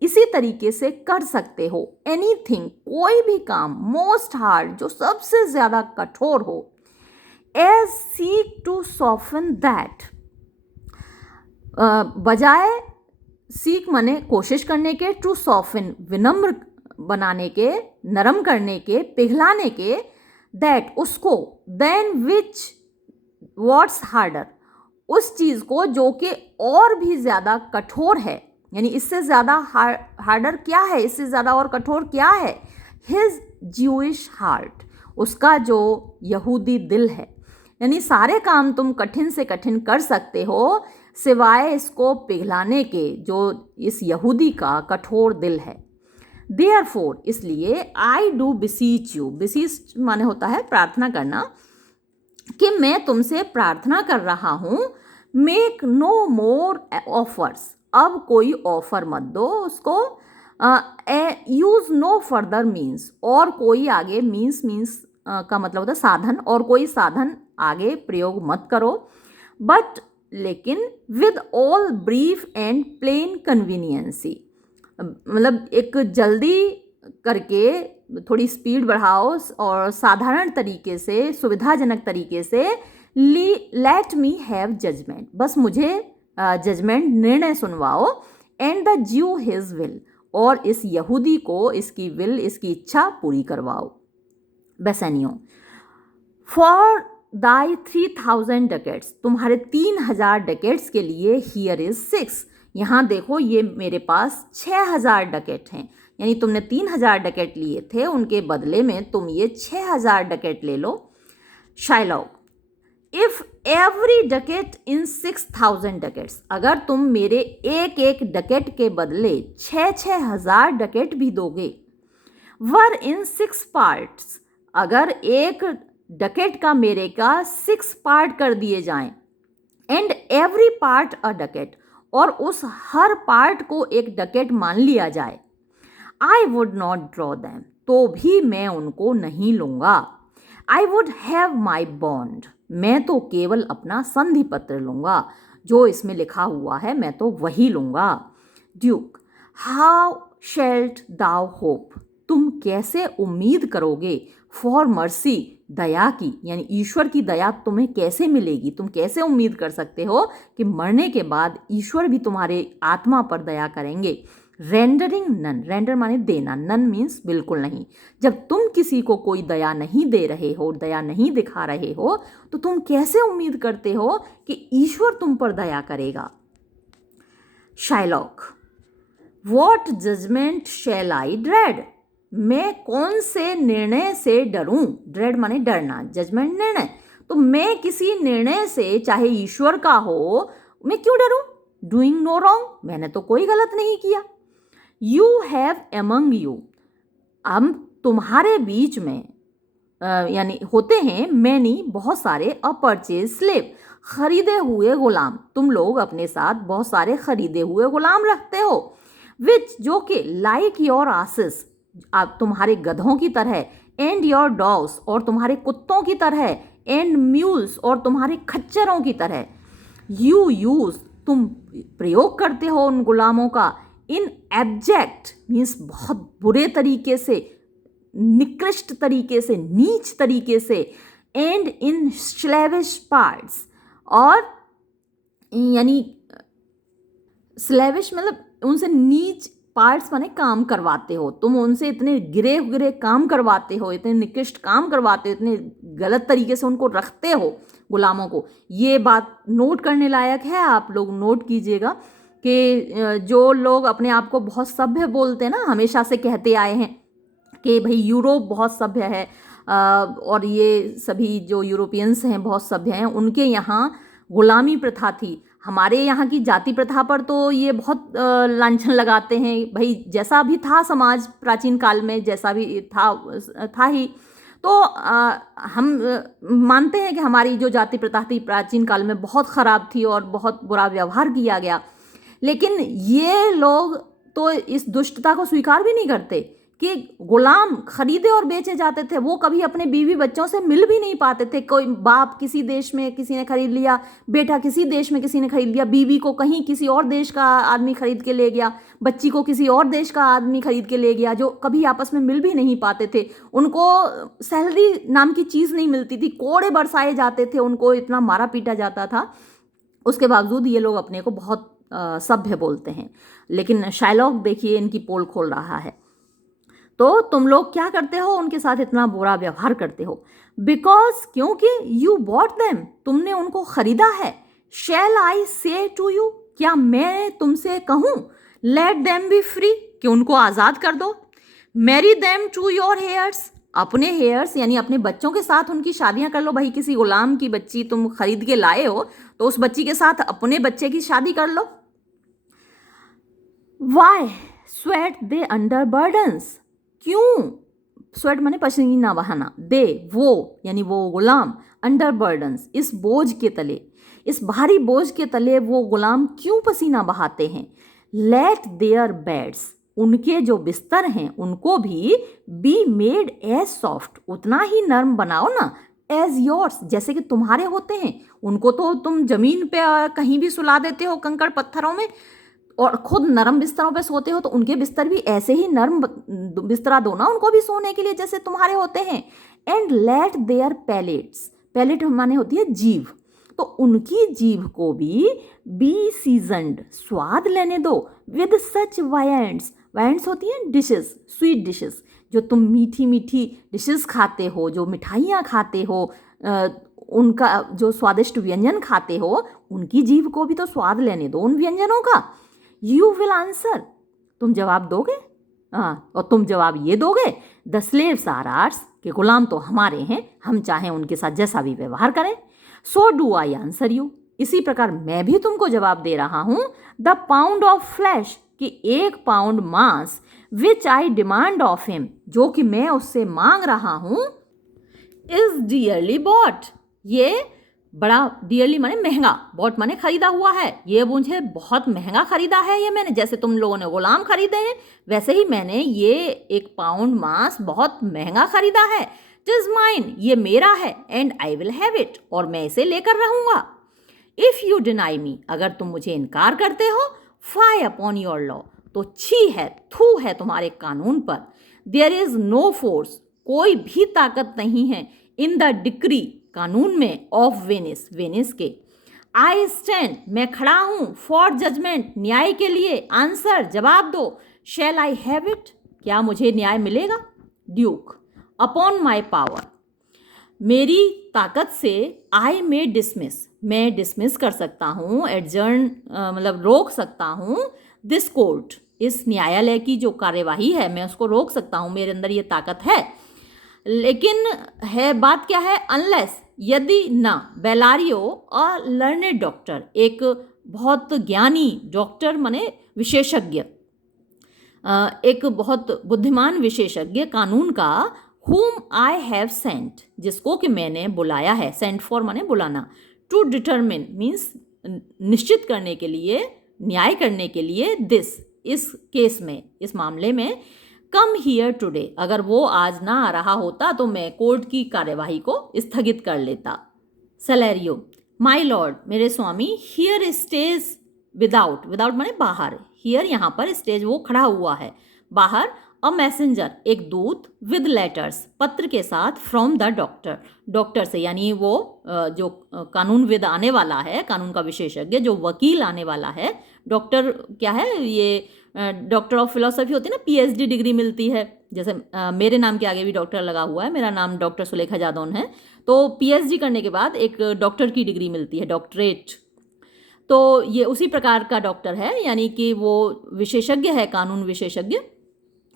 इसी तरीके से कर सकते हो एनीथिंग, कोई भी काम, मोस्ट हार्ड, जो सबसे ज़्यादा कठोर हो, as seek to soften that, बजाय सीक माने कोशिश करने के, टू सॉफ्टन विनम्र बनाने के, नरम करने के, पिघलाने के, दैट उसको, देन विच व्हाट्स हार्डर, उस चीज़ को जो कि और भी ज़्यादा कठोर है, यानी इससे ज़्यादा हार्डर क्या है, इससे ज़्यादा और कठोर क्या है, हिज ज्यूइश हार्ट, उसका जो यहूदी दिल है, यानी सारे काम तुम कठिन से कठिन कर सकते हो सिवाय इसको पिघलाने के, जो इस यहूदी का कठोर दिल है। देयरफॉर, इसलिए, आई डू बिसीच यू, बिसीच माने होता है प्रार्थना करना, कि मैं तुमसे प्रार्थना कर रहा हूँ, मेक नो मोर ऑफर्स, अब कोई ऑफर मत दो उसको, यूज नो फर्दर मीन्स, और कोई आगे मीन्स का मतलब होता है साधन, और कोई साधन आगे प्रयोग मत करो, बट लेकिन with all brief and plain conveniency, मतलब एक जल्दी करके थोड़ी स्पीड बढ़ाओ और साधारण तरीके से, सुविधाजनक तरीके से, लेट मी हैव जजमेंट, बस मुझे जजमेंट, निर्णय सुनवाओ, एंड द ज्यू हिज विल, और इस यहूदी को इसकी विल, इसकी इच्छा पूरी करवाओ। बेसेनियो, फॉर दाई 3000 डकेट्स, तुम्हारे 3000 डकेट्स के लिए, हियर इज 6, यहाँ देखो ये मेरे पास 6000 डकेट हैं, यानी तुमने 3000 डकेट लिए थे, उनके बदले में तुम ये 6000 डकेट ले लो। Shylock, if every Duckett in 6,000 dacoits, अगर तुम मेरे एक एक डकेट के बदले 6,000 डकेट भी दोगे, वर इन 6 पार्ट्स, अगर एक डकेट का मेरे का 6 पार्ट कर दिए जाएं, and every part a Duckett, और उस हर पार्ट को एक डकेट मान लिया जाए, I would not draw them, तो भी मैं उनको नहीं लूंगा। I would have my bond, मैं तो केवल अपना संधि पत्र लूंगा, जो इसमें लिखा हुआ है मैं तो वही लूंगा। Duke, how shalt thou hope, तुम कैसे उम्मीद करोगे फॉर मर्सी, दया की, यानी ईश्वर की दया तुम्हें कैसे मिलेगी, तुम कैसे उम्मीद कर सकते हो कि मरने के बाद ईश्वर भी तुम्हारे आत्मा पर दया करेंगे। रेंडरिंग नन, रेंडर माने देना, नन मीन्स बिल्कुल नहीं। जब तुम किसी को कोई दया नहीं दे रहे हो, दया नहीं दिखा रहे हो, तो तुम कैसे उम्मीद करते हो कि ईश्वर तुम पर दया करेगा। Shylock, what judgement shall I dread, मैं कौन से निर्णय से डरूं, ड्रेड माने डरना, जजमेंट निर्णय, तो मैं किसी निर्णय से, चाहे ईश्वर का हो, मैं क्यों डरूं। डूइंग नो रॉन्ग, मैंने तो कोई गलत नहीं किया। यू हैव एमंग यू, हम तुम्हारे बीच में यानी होते हैं, मैनी बहुत सारे, अपरचेज स्लेव, खरीदे हुए गुलाम, तुम लोग अपने साथ बहुत सारे खरीदे हुए गुलाम रखते हो। विच, जो कि लाइक योर आसिस, आप तुम्हारे गधों की तरह, एंड योर डॉग्स, और तुम्हारे कुत्तों की तरह, एंड म्यूल्स, और तुम्हारे खच्चरों की तरह। यू यूज, तुम प्रयोग करते हो उन गुलामों का, इन एब्जेक्ट मीन्स बहुत बुरे तरीके से, निकृष्ट तरीके से, नीच तरीके से, एंड इन स्लेविश पार्ट्स, और यानी स्लेविश मतलब उनसे नीच, पार्ट्स माने काम करवाते हो, तुम उनसे इतने गिरे गिरे काम करवाते हो, इतने निकृष्ट काम करवाते हो, इतने गलत तरीके से उनको रखते हो गुलामों को। ये बात नोट करने लायक है, आप लोग नोट कीजिएगा कि जो लोग अपने आप को बहुत सभ्य बोलते हैं ना, हमेशा से कहते आए हैं कि भाई यूरोप बहुत सभ्य है, और ये सभी जो यूरोपियंस हैं बहुत सभ्य हैं, उनके यहाँ गुलामी प्रथा थी। हमारे यहाँ की जाति प्रथा पर तो ये बहुत लांछन लगाते हैं, भाई जैसा भी था समाज प्राचीन काल में, जैसा भी था ही, तो हम मानते हैं कि हमारी जो जाति प्रथा थी प्राचीन काल में बहुत ख़राब थी और बहुत बुरा व्यवहार किया गया। लेकिन ये लोग तो इस दुष्टता को स्वीकार भी नहीं करते कि गुलाम खरीदे और बेचे जाते थे, वो कभी अपने बीवी बच्चों से मिल भी नहीं पाते थे। कोई बाप किसी देश में किसी ने खरीद लिया, बेटा किसी देश में किसी ने खरीद लिया, बीवी को कहीं किसी और देश का आदमी खरीद के ले गया, बच्ची को किसी और देश का आदमी खरीद के ले गया, जो कभी आपस में मिल भी नहीं पाते थे। उनको सैलरी नाम की चीज़ नहीं मिलती थी, कोड़े बरसाए जाते थे, उनको इतना मारा पीटा जाता था। उसके बावजूद ये लोग अपने को बहुत सभ्य बोलते हैं। लेकिन शाइलॉक देखिए इनकी पोल खोल रहा है, तो तुम लोग क्या करते हो, उनके साथ इतना बुरा व्यवहार करते हो। बिकॉज, क्योंकि यू बॉट देम, तुमने उनको खरीदा है। शैल आई से टू यू, क्या मैं तुमसे कहूँ, लेट देम बी फ्री, कि उनको आज़ाद कर दो। Marry them to your heirs, अपने हेयर्स यानी अपने बच्चों के साथ उनकी शादियां कर लो। भाई किसी गुलाम की बच्ची तुम खरीद के लाए हो, तो उस बच्ची के साथ अपने बच्चे की शादी कर लो। वाई स्वेट दे अंडर बर्डन्स, क्यों, स्वेट माने पसीना बहाना, दे वो यानी वो गुलाम, अंडर बर्डन्स इस बोझ के तले, इस भारी बोझ के तले वो गुलाम क्यों पसीना बहाते हैं। लेट देयर बेड्स, उनके जो बिस्तर हैं उनको भी बी मेड एज सॉफ्ट, उतना ही नर्म बनाओ ना, एज योर्स, जैसे कि तुम्हारे होते हैं। उनको तो तुम जमीन पे कहीं भी सुला देते हो, कंकड़ पत्थरों में, और खुद नरम बिस्तरों पे सोते हो, तो उनके बिस्तर भी ऐसे ही नरम बिस्तरा दो ना उनको भी सोने के लिए, जैसे तुम्हारे होते हैं। And let their palates, palate माने होती है जीभ, तो उनकी जीभ को भी बी सीजनड, स्वाद लेने दो, विद सच वायंट्स, वायंट्स होती हैं डिशेस, स्वीट डिशेस, जो तुम मीठी मीठी डिशेस खाते हो, जो मिठाइयाँ खाते हो, उनका जो स्वादिष्ट व्यंजन खाते हो, उनकी जीभ को भी तो स्वाद लेने दो उन व्यंजनों का। यू विल आंसर, तुम जवाब दोगे, हाँ, और तुम जवाब ये दोगे, द स्लेव्स आर आर्स, के गुलाम तो हमारे हैं, हम चाहें उनके साथ जैसा भी व्यवहार करें। So do I answer you, इसी प्रकार मैं भी तुमको जवाब दे रहा हूं। द पाउंड ऑफ फ्लैश, कि 1 पाउंड मांस, विच आई डिमांड ऑफ हिम, जो कि मैं उससे मांग रहा हूं, इज डियरली बॉट, ये बड़ा, डियरली माने महंगा, बॉट माने खरीदा हुआ है, ये मुझे बहुत महंगा खरीदा है ये मैंने, जैसे तुम लोगों ने गुलाम खरीदे हैं वैसे ही मैंने ये 1 पाउंड मांस बहुत महंगा खरीदा है। टिज माइन, ये मेरा है, and I will have it, और मैं इसे लेकर रहूंगा। इफ यू डिनाई मी, अगर तुम मुझे इनकार करते हो, फाई अपॉन योर लॉ, तो छी है, थू है तुम्हारे कानून पर। देयर इज नो फोर्स, कोई भी ताकत नहीं है, इन द डिक्री, कानून में, ऑफ वेनिस, वेनिस के। आई स्टैंड, मैं खड़ा हूं, फॉर जजमेंट, न्याय के लिए, आंसर, जवाब दो, शैल आई हैव इट, क्या मुझे न्याय मिलेगा। ड्यूक, अपॉन माई पावर, मेरी ताकत से, आई में डिसमिस, मैं डिसमिस कर सकता हूँ, एडजर्न मतलब रोक सकता हूँ, दिस कोर्ट, इस न्यायालय की जो कार्यवाही है मैं उसको रोक सकता हूँ, मेरे अंदर ये ताकत है। लेकिन है बात क्या है, अनलेस, यदि ना, बेलारियो अ लर्नेड डॉक्टर, एक बहुत ज्ञानी डॉक्टर माने विशेषज्ञ, एक बहुत बुद्धिमान विशेषज्ञ कानून का, whom I have sent, जिसको कि मैंने बुलाया है, sent for माने बुलाना, to determine means निश्चित करने के लिए, न्याय करने के लिए, this, इस केस में, इस मामले में, come here today, अगर वो आज ना आ रहा होता तो मैं कोर्ट की कार्यवाही को स्थगित कर लेता। सैलेरियो, माई लॉर्ड, मेरे स्वामी, here stays विदाउट, विदाउट माने बाहर, हियर यहाँ पर स्टेज, वो खड़ा हुआ है बाहर, अ मैसेंजर, एक दूत, विद लेटर्स, पत्र के साथ, फ्रॉम द डॉक्टर, डॉक्टर से, यानी वो जो कानूनविद आने वाला है, कानून का विशेषज्ञ, जो वकील आने वाला है, डॉक्टर क्या है, ये डॉक्टर ऑफ फिलोसफी होती है ना, PhD डिग्री मिलती है, जैसे मेरे नाम के आगे भी डॉक्टर लगा हुआ है, मेरा नाम डॉक्टर सुलेखा जादौन है, तो PhD करने के बाद एक डॉक्टर की डिग्री मिलती है, डॉक्टरेट, तो ये उसी प्रकार का डॉक्टर है, यानी कि वो विशेषज्ञ है, कानून विशेषज्ञ,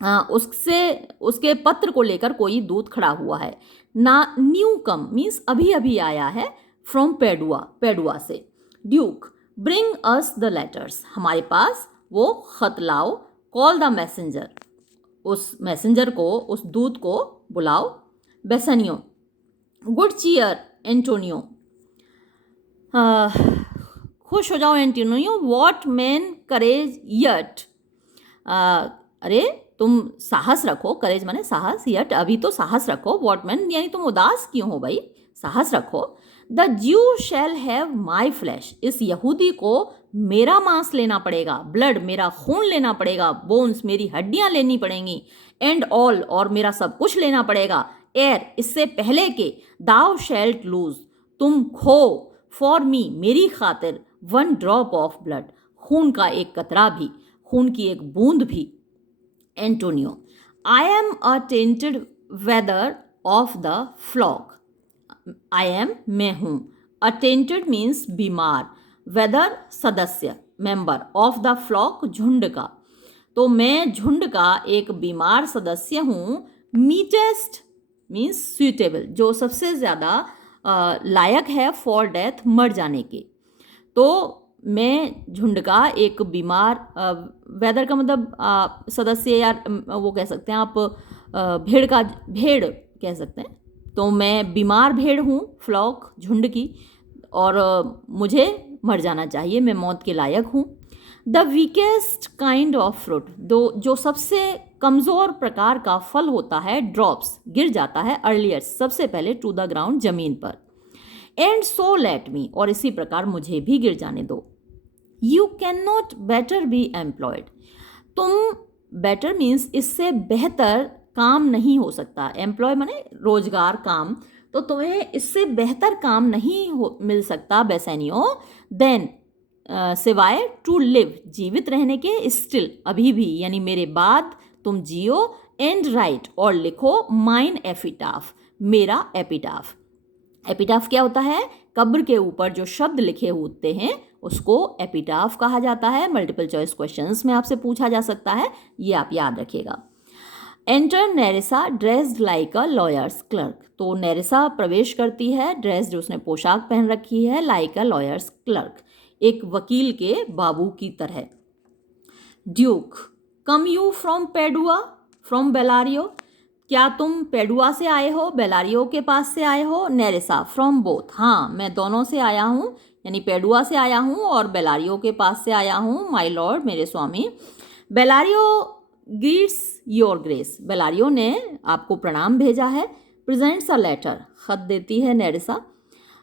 उससे, उसके पत्र को लेकर कोई दूत खड़ा हुआ है ना। न्यू कम मीन्स अभी अभी आया है, फ्रॉम पेडुआ, पेडुआ से। Duke, bring us the letters, हमारे पास वो खत लाओ। कॉल द मैसेंजर, उस मैसेंजर को, उस दूत को बुलाओ। बेसनियो, गुड चीयर एंटोनियो, खुश हो जाओ Antonio. What man courage yet, अरे तुम साहस रखो, करेज माने साहस, यट अभी तो साहस रखो, वॉट मैन यानी तुम उदास क्यों हो भाई, साहस रखो। द ज्यू शैल हैव माई फ्लैश, इस यहूदी को मेरा मांस लेना पड़ेगा, ब्लड मेरा खून लेना पड़ेगा, बोन्स मेरी हड्डियां लेनी पड़ेंगी, एंड ऑल और मेरा सब कुछ लेना पड़ेगा। एयर इससे पहले के, दाउ शैल्ट लूज तुम खो, फॉर मी मेरी खातिर, वन ड्रॉप ऑफ ब्लड खून का एक कतरा भी, खून की एक बूंद भी। Antonio, I am a tainted wether of the flock, I am मैं हूँ, अटेंटेड मीन्स बीमार, वेदर सदस्य, मेंबर, ऑफ द फ्लॉक झुंड का, तो मैं झुंड का एक बीमार सदस्य हूँ। मीटेस्ट मीन्स सुइटेबल, जो सबसे ज़्यादा लायक है फॉर डेथ, मर जाने के, तो मैं झुंड का एक बीमार, वेदर का मतलब सदस्य, या वो कह सकते हैं आप भेड़ का, भेड़ कह सकते हैं, तो मैं बीमार भेड़ हूँ, फ्लॉक झुंड की, और मुझे मर जाना चाहिए, मैं मौत के लायक हूँ। The weakest kind of fruit, दो जो सबसे कमज़ोर प्रकार का फल होता है, ड्रॉप्स गिर जाता है, अर्लियर सबसे पहले, टू द ग्राउंड जमीन पर। एंड सो लेट मी, और इसी प्रकार मुझे भी गिर जाने दो। You can not better be employed, तुम, बेटर मीन्स इससे बेहतर काम नहीं हो सकता, एम्प्लॉय माने रोजगार, काम, तो तुम्हें इससे बेहतर काम नहीं मिल सकता बेसैनियो, देन सिवाय, टू लिव जीवित रहने के, स्टिल अभी भी, यानी मेरे बाद तुम जियो, एंड राइट और लिखो, माइन एपिटाफ मेरा एपिटाफ। एपिटाफ क्या होता है, कब्र के ऊपर जो शब्द लिखे होते हैं उसको एपिटाफ कहा जाता है। मल्टीपल चॉइस क्वेश्चंस में आपसे पूछा जा सकता है, ये आप याद रखिएगा। Enter Nerissa dressed like a lawyer's clerk. तो नेरेसा प्रवेश करती है, ड्रेस्ड उसने पोशाक पहन रखी है, लाइक अ लॉयर्स क्लर्क, एक वकील के बाबू की तरह। Duke, come you from Padua from Bellario, क्या तुम पेडुआ से आए हो, बेलारियो के पास से आए हो। नेरेसा, फ्रॉम बोथ, हाँ मैं दोनों से आया हूँ, यानी पेडुआ से आया हूँ और बेलारियो के पास से आया हूँ, माय लॉर्ड मेरे स्वामी। बेलारियो ग्रीट्स योर ग्रेस, बेलारियो ने आपको प्रणाम भेजा है। प्रेजेंट्स अ लेटर, खत देती है नेरेसा।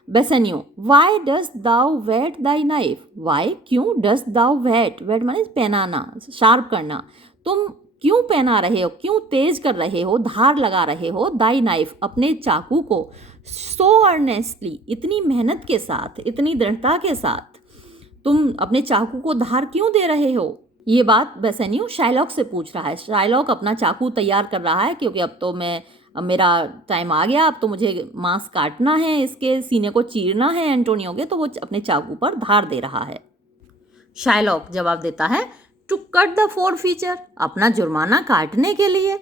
बेसेनियो, वाई डस्ट दाउ वेट दाई नाइफ, वाई क्यों, डस्ट दाउ वेट, वेट माने पहनाना, शार्प करना, तुम क्यों पहना रहे हो, क्यों तेज कर रहे हो, धार लगा रहे हो, दाई नाइफ अपने चाकू को, सो अर्नेस्टली इतनी मेहनत के साथ, इतनी दृढ़ता के साथ तुम अपने चाकू को धार क्यों दे रहे हो। ये बात बेसेनियो शाइलॉक से पूछ रहा है। शाइलॉक अपना चाकू तैयार कर रहा है क्योंकि अब मेरा टाइम आ गया, अब तो मुझे मांस काटना है, इसके सीने को चीरना है एंटोनियो के, तो वो अपने चाकू पर धार दे रहा है। शाइलॉक जवाब देता है, to cut the forfeiture, अपना जुर्माना काटने के लिए।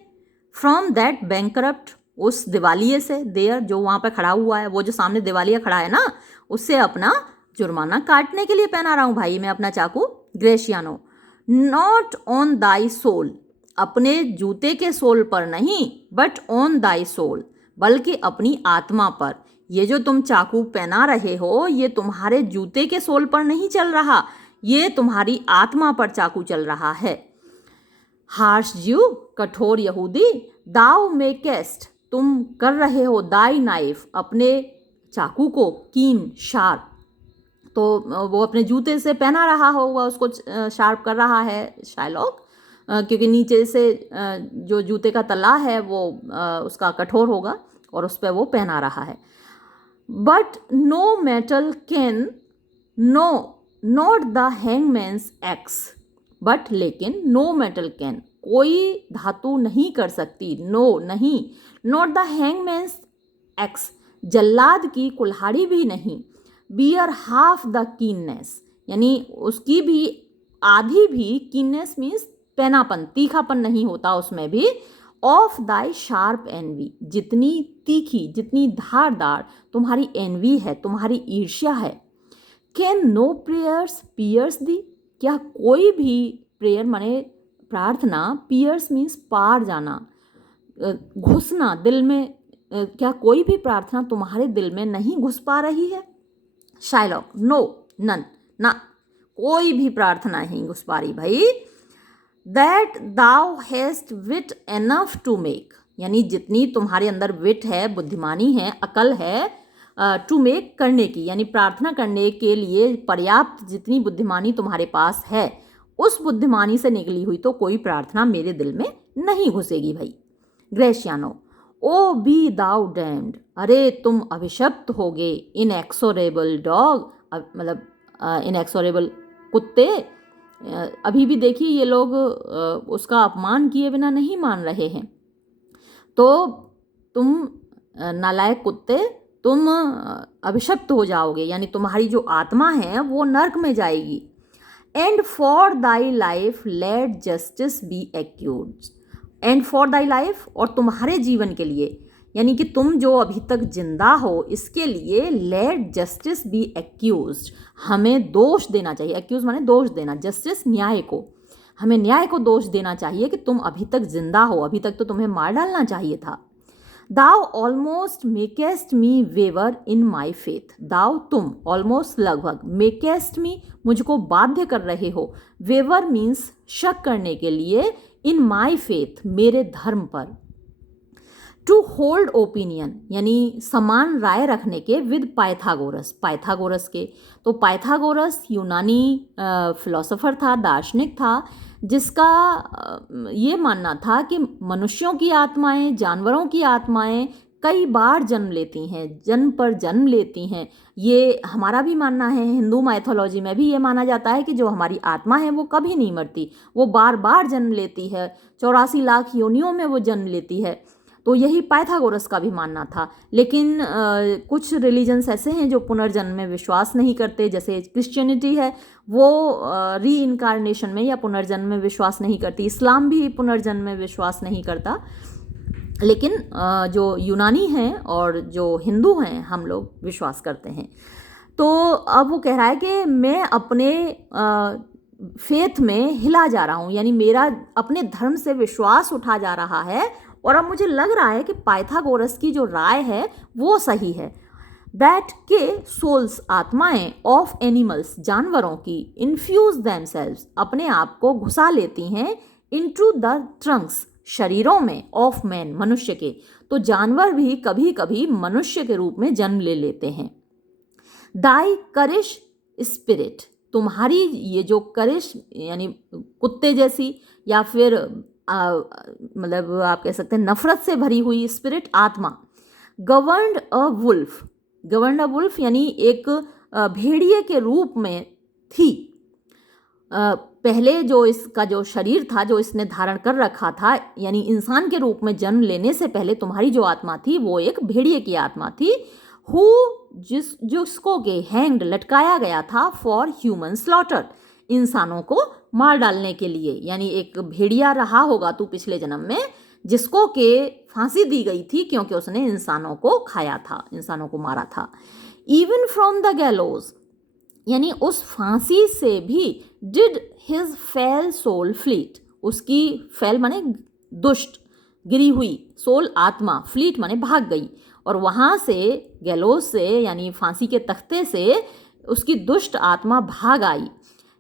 फ्रॉम दैट बैंकरप्ट, उस दिवालिये से, देयर जो वहाँ पे खड़ा हुआ है, वो जो सामने दिवालिया खड़ा है ना, उससे अपना जुर्माना काटने के लिए पहना रहा हूँ भाई मैं अपना चाकू। ग्रेशियानो, नॉट ऑन दाई सोल, अपने जूते के सोल पर नहीं, बट ऑन दाई सोल, बल्कि अपनी आत्मा पर। ये जो तुम चाकू पहना रहे हो, ये तुम्हारे जूते के सोल पर नहीं चल रहा, ये तुम्हारी आत्मा पर चाकू चल रहा है। हार्श ज्यू, कठोर यहूदी। दाउ मेकेस्ट, तुम कर रहे हो, दाई नाइफ, अपने चाकू को, कीन शार्प, तो वो अपने जूते से पहना रहा होगा, उसको शार्प कर रहा है शाइलॉक, क्योंकि नीचे से जो जूते का तला है वो उसका कठोर होगा और उस पर वो पहना रहा है। But no metal can, no not the hangman's axe, but लेकिन नो मेटल कैन, कोई धातु नहीं कर सकती, नो नहीं, नॉट द हैंगमैन्स एक्स, जल्लाद की कुल्हाड़ी भी नहीं, बियर हाफ द कीननेस, यानी उसकी भी आधी भी, कीननेस मीन्स पैनापन, तीखापन नहीं होता उसमें भी, ऑफ दाई शार्प एनवी, जितनी तीखी, जितनी धारदार तुम्हारी एनवी है, तुम्हारी ईर्ष्या है। कैन नो प्रेयर्स पियर्स दी, क्या कोई भी प्रेयर माने प्रार्थना, पियर्स मीन्स पार जाना, घुसना दिल में, क्या कोई भी प्रार्थना तुम्हारे दिल में नहीं घुस पा रही है। शाइलॉक, नो नन, ना कोई भी प्रार्थना नहीं घुस पा रही भाई। That thou hast wit enough to make, यानी जितनी तुम्हारे अंदर विट है, बुद्धिमानी है, अकल है, टू मेक करने की, यानी प्रार्थना करने के लिए पर्याप्त जितनी बुद्धिमानी तुम्हारे पास है, उस बुद्धिमानी से निकली हुई तो कोई प्रार्थना मेरे दिल में नहीं घुसेगी भाई। ग्रेशियानो, ओ बी दाउ डैम्ड, अरे तुम अभिशप्त होगे, इनएक्सोरेबल डॉग, मतलब इनएक्सोरेबल कुत्ते। अभी भी देखिए ये लोग उसका अपमान किए बिना नहीं मान रहे हैं। तो तुम नालायक कुत्ते, तुम अभिशप्त हो जाओगे, यानी तुम्हारी जो आत्मा है वो नर्क में जाएगी। And for thy life let justice be accused, and for thy life, और तुम्हारे जीवन के लिए, यानी कि तुम जो अभी तक जिंदा हो इसके लिए, लेट जस्टिस बी एक्यूज्ड, हमें दोष देना चाहिए। एक्यूज माने दोष देना, जस्टिस न्याय को, हमें न्याय को दोष देना चाहिए कि तुम अभी तक जिंदा हो, अभी तक तो तुम्हें मार डालना चाहिए था। Thou almost makest me waver in my faith, thou तुम, ऑलमोस्ट लगभग, मेकेस्ट मी मुझको बाध्य कर रहे हो, वेवर मीन्स शक करने के लिए, इन माई फेथ मेरे धर्म पर, टू होल्ड ओपिनियन यानी समान राय रखने के, विद पाइथागोरस, पाइथागोरस के। तो पाइथागोरस यूनानी फिलोसोफर था, दार्शनिक था, जिसका ये मानना था कि मनुष्यों की आत्माएं, जानवरों की आत्माएं कई बार जन्म लेती हैं, जन्म पर जन्म लेती हैं। ये हमारा भी मानना है, हिंदू माइथोलॉजी में भी ये माना जाता है कि जो हमारी आत्मा है वो कभी नहीं मरती, वो बार बार जन्म लेती है, 84 लाख योनियों में वो जन्म लेती है। तो यही पाइथागोरस का भी मानना था। लेकिन कुछ रिलीजन्स ऐसे हैं जो पुनर्जन्म में विश्वास नहीं करते, जैसे क्रिश्चियनिटी है वो री इनकारनेशन में या पुनर्जन्म में विश्वास नहीं करती, इस्लाम भी पुनर्जन्म में विश्वास नहीं करता। लेकिन जो यूनानी हैं और जो हिंदू हैं हम लोग विश्वास करते हैं। तो अब वो कह रहा है कि मैं अपने फेथ में हिला जा रहा हूँ, यानी मेरा अपने धर्म से विश्वास उठा जा रहा है, और अब मुझे लग रहा है कि पाइथागोरस की जो राय है वो सही है। दैट के सोल्स आत्माएं ऑफ एनिमल्स जानवरों की इन्फ्यूज दैमसेल्व्स अपने आप को घुसा लेती हैं इनटू द ट्रंक्स शरीरों में ऑफ मैन मनुष्य के। तो जानवर भी कभी कभी मनुष्य के रूप में जन्म ले लेते हैं। दाई करिश स्पिरिट तुम्हारी ये जो करिश यानी कुत्ते जैसी या फिर मतलब आप कह सकते हैं नफरत से भरी हुई स्पिरिट आत्मा। गवर्नड अ वुल्फ यानी एक भेड़िए के रूप में थी। पहले जो इसका जो शरीर था जो इसने धारण कर रखा था, यानी इंसान के रूप में जन्म लेने से पहले तुम्हारी जो आत्मा थी वो एक भेड़िए की आत्मा थी। हु जिसको के हैंग्ड लटकाया गया था फॉर ह्यूमन स्लॉटर इंसानों को मार डालने के लिए, यानी एक भेड़िया रहा होगा तू पिछले जन्म में जिसको के फांसी दी गई थी क्योंकि उसने इंसानों को खाया था, इंसानों को मारा था। इवन फ्रॉम द गैलोज यानी उस फांसी से भी did his fell soul fleet, उसकी फेल माने दुष्ट गिरी हुई, सोल आत्मा, फ्लीट माने भाग गई, और वहाँ से गैलोज से यानी फांसी के तख्ते से उसकी दुष्ट आत्मा भाग आई।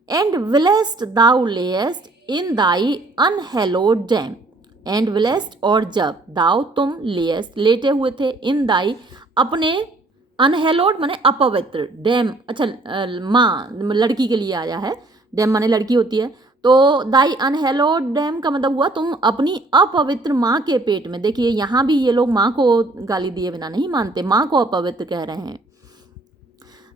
And whilst thou lay'st in thy unhallowed dam, and whilst और जब दाउ तुम लेस्ट लेटे हुए थे इन दाई अपने अनहेलोड माने अपवित्र, डैम अच्छा माँ लड़की के लिए आया है, डैम माने लड़की होती है, तो दाई अनहेलोड डैम का मतलब हुआ तुम अपनी अपवित्र माँ के पेट में। देखिए यहाँ भी ये लोग माँ को गाली दिए बिना नहीं मानते, माँ को अपवित्र कह रहे हैं।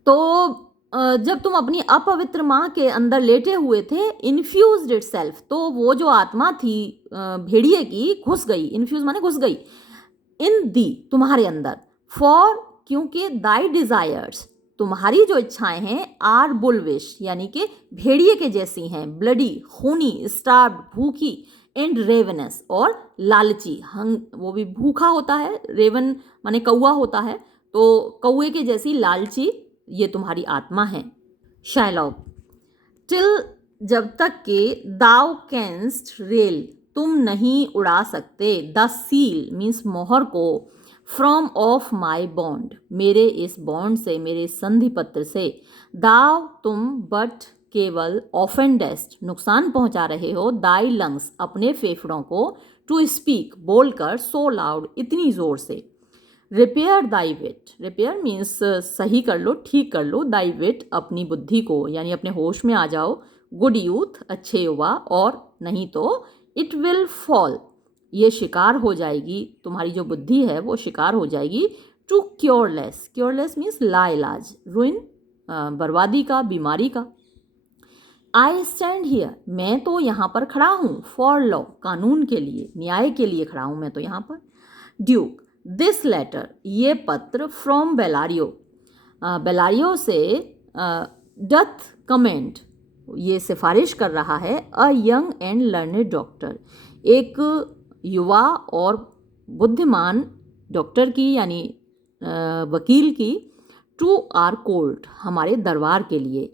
तो जब तुम अपनी अपवित्र माँ के अंदर लेटे हुए थे, इन्फ्यूज्ड इटसेल्फ तो वो जो आत्मा थी भेड़िए की घुस गई, इन्फ्यूज माने घुस गई, इन दी तुम्हारे अंदर, फॉर क्योंकि दाई डिजायर्स तुम्हारी जो इच्छाएं हैं आर बुलविश यानी कि भेड़िए के जैसी हैं, ब्लडी खूनी, स्टार्व्ड भूखी, एंड रेवनस और लालची, वो भी भूखा होता है, रेवन माने कौआ होता है, तो कौए के जैसी लालची ये तुम्हारी आत्मा है। शायलॉग टिल जब तक के दाउ कैंस्ट रेल तुम नहीं उड़ा सकते, द सील मीन्स मोहर को, फ्रॉम ऑफ माई बॉन्ड मेरे इस बॉन्ड से, मेरे संधि पत्र से, दाव तुम बट केवल ऑफेंडेस्ट नुकसान पहुंचा रहे हो, दाई लंग्स अपने फेफड़ों को, टू स्पीक बोलकर, सो लाउड इतनी जोर से, रिपेयर दाई विट, रिपेयर मीन्स सही कर लो, ठीक कर लो, दाई विट अपनी बुद्धि को यानी अपने होश में आ जाओ, गुड यूथ अच्छे युवा, और नहीं तो इट विल फॉल ये शिकार हो जाएगी, तुम्हारी जो बुद्धि है वो शिकार हो जाएगी, टू क्योरलेस, क्योरलेस मीन्स लाइलाज, रुइन बर्बादी का, बीमारी का। आई स्टैंड हियर मैं तो यहाँ पर खड़ा हूँ, फॉर लॉ कानून के लिए, न्याय के लिए खड़ा हूँ मैं तो यहाँ पर। ड्यूक दिस लेटर ये पत्र, फ्रॉम बेलारियो बेलारियो से, डथ कमेंट ये सिफारिश कर रहा है, a young and learned doctor एक युवा और बुद्धिमान डॉक्टर की यानी वकील की, टू आर कोर्ट हमारे दरबार के लिए।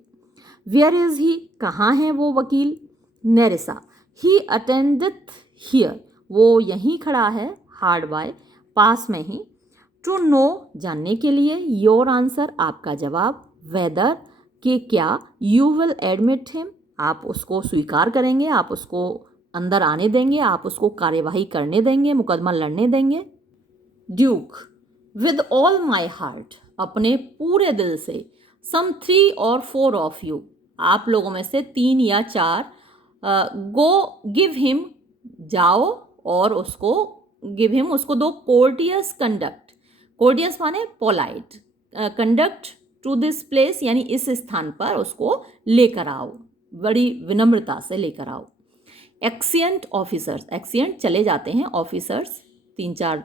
वेयर इज़ ही कहाँ है वो वकील, नेरिसा ही अटेंडेथ हियर वो यहीं खड़ा है, हार्ड बाय पास में ही, टू नो जानने के लिए, योर आंसर आपका जवाब, वेदर कि क्या, यू विल एडमिट हिम आप उसको स्वीकार करेंगे, आप उसको अंदर आने देंगे, आप उसको कार्यवाही करने देंगे, मुकदमा लड़ने देंगे। Duke with all my heart अपने पूरे दिल से, सम 3 or 4 ऑफ यू आप लोगों में से 3 या 4, गो गिव हिम जाओ और उसको, गिव हिम उसको दो, कोर्टियस कंडक्ट, कोर्टियस माने polite, conduct to this place यानी इस स्थान पर उसको लेकर आओ, बड़ी विनम्रता से लेकर आओ। एक्सियंट ऑफिसर्स, एक्सियंट चले जाते हैं, ऑफिसर्स 3-4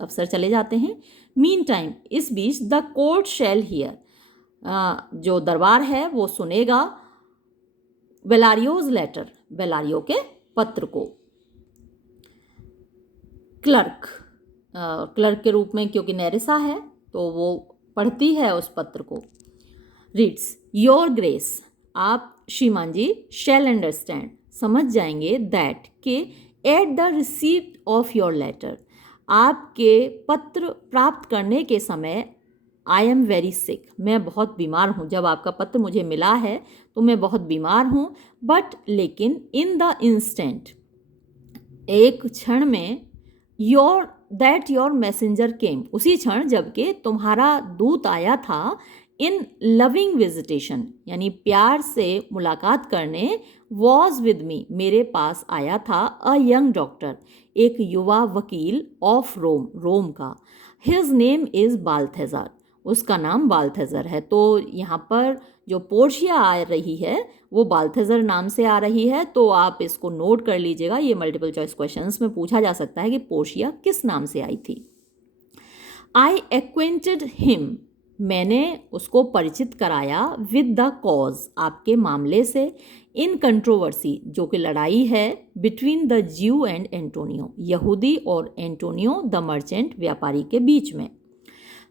अफसर चले जाते हैं। मीन टाइम, इस बीच द कोर्ट शैल हियर, जो दरबार है वो सुनेगा बेलारियोज लेटर, बेलारियो के पत्र को। क्लर्क, क्लर्क के रूप में क्योंकि नेरिसा है तो वो पढ़ती है उस पत्र को। रीड्स, योर ग्रेस, आप श्रीमान जी, शैल अंडरस्टैंड, समझ जाएंगे, दैट के at the receipt of your letter, आपके पत्र प्राप्त करने के समय, आई एम वेरी सिक, मैं बहुत बीमार हूँ, जब आपका पत्र मुझे मिला है तो मैं बहुत बीमार हूँ, बट लेकिन इन द इंस्टेंट, एक क्षण में, योर मैसेंजर केम, उसी क्षण जबकि तुम्हारा दूत आया था, इन लविंग विजिटेशन, यानी प्यार से मुलाकात करने, वॉज विद मी, मेरे पास आया था, अ यंग डॉक्टर, एक युवा वकील, ऑफ रोम, रोम का, हिज नेम इज़ बाल्थेजर, उसका नाम बाल्थेजर है। तो यहाँ पर जो पोर्शिया आ रही है वो बाल्थेजर नाम से आ रही है, तो आप इसको नोट कर लीजिएगा, ये मल्टीपल चॉइस क्वेश्चंस में पूछा जा सकता है कि पोर्शिया किस नाम से आई थी। आई एक्वेंटेड हिम, मैंने उसको परिचित कराया, विद द कॉज, आपके मामले से, इन कंट्रोवर्सी, जो कि लड़ाई है, बिटवीन द ज्यू एंड एंटोनियो, यहूदी और एंटोनियो द मर्चेंट, व्यापारी के बीच में।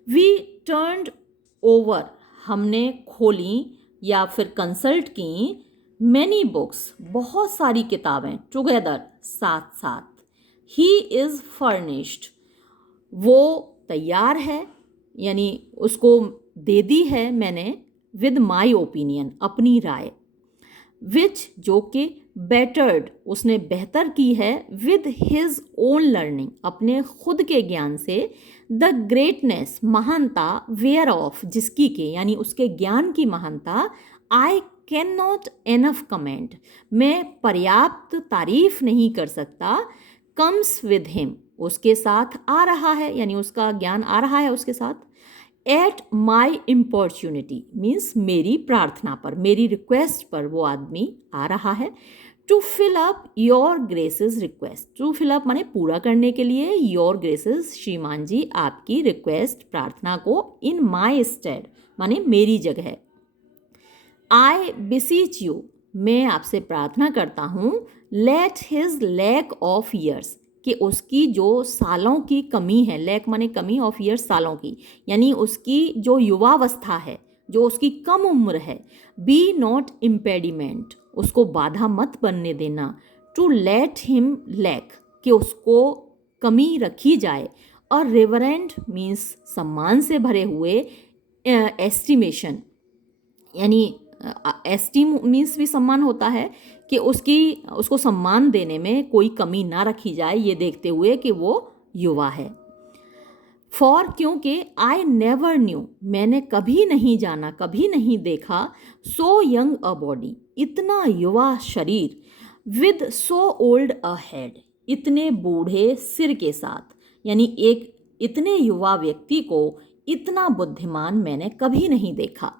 वी टर्न्ड ओवर, हमने खोली या फिर कंसल्ट की, मैनी बुक्स, बहुत सारी किताबें, टुगेदर, साथ साथ, ही इज़ फर्निश्ड, वो तैयार है, यानी उसको दे दी है मैंने, विद माई ओपिनियन, अपनी राय, विच, जो कि, बेटर्ड, उसने बेहतर की है, विद हिज ओन लर्निंग, अपने खुद के ज्ञान से, द ग्रेटनेस, महानता, वेयर ऑफ, जिसकी के, यानी उसके ज्ञान की महानता, I can not enough comment, मैं पर्याप्त तारीफ नहीं कर सकता, कम्स विद हिम, उसके साथ आ रहा है, यानी उसका ज्ञान आ रहा है उसके साथ, एट माई इम्पॉर्चुनिटी, मीन्स मेरी प्रार्थना पर, मेरी रिक्वेस्ट पर वो आदमी आ रहा है, to fill up your grace's request, to fill up माने पूरा करने के लिए, योर ग्रेसेस, श्रीमान जी, आपकी रिक्वेस्ट, प्रार्थना को, इन माई स्टेड माने मेरी जगह, आई बिसीच यू, मैं आपसे प्रार्थना करता हूँ, let his lack of years, कि उसकी जो सालों की कमी है, लैक माने कमी, ऑफ ईयर्स सालों की, यानी उसकी जो युवावस्था है, जो उसकी कम उम्र है, बी नॉट इम्पेडिमेंट, उसको बाधा मत बनने देना, टू लेट हिम लैक, कि उसको कमी रखी जाए, और रेवरेंट मीन्स सम्मान से भरे हुए, एस्टिमेशन, यानी एस्टीम मीन्स भी सम्मान होता है, कि उसको सम्मान देने में कोई कमी ना रखी जाए, ये देखते हुए कि वो युवा है। फॉर, क्योंकि, आई नेवर न्यू, मैंने कभी नहीं जाना, कभी नहीं देखा, सो यंग अ बॉडी, इतना युवा शरीर, with so old a head, इतने बूढ़े सिर के साथ, यानी एक इतने युवा व्यक्ति को इतना बुद्धिमान मैंने कभी नहीं देखा।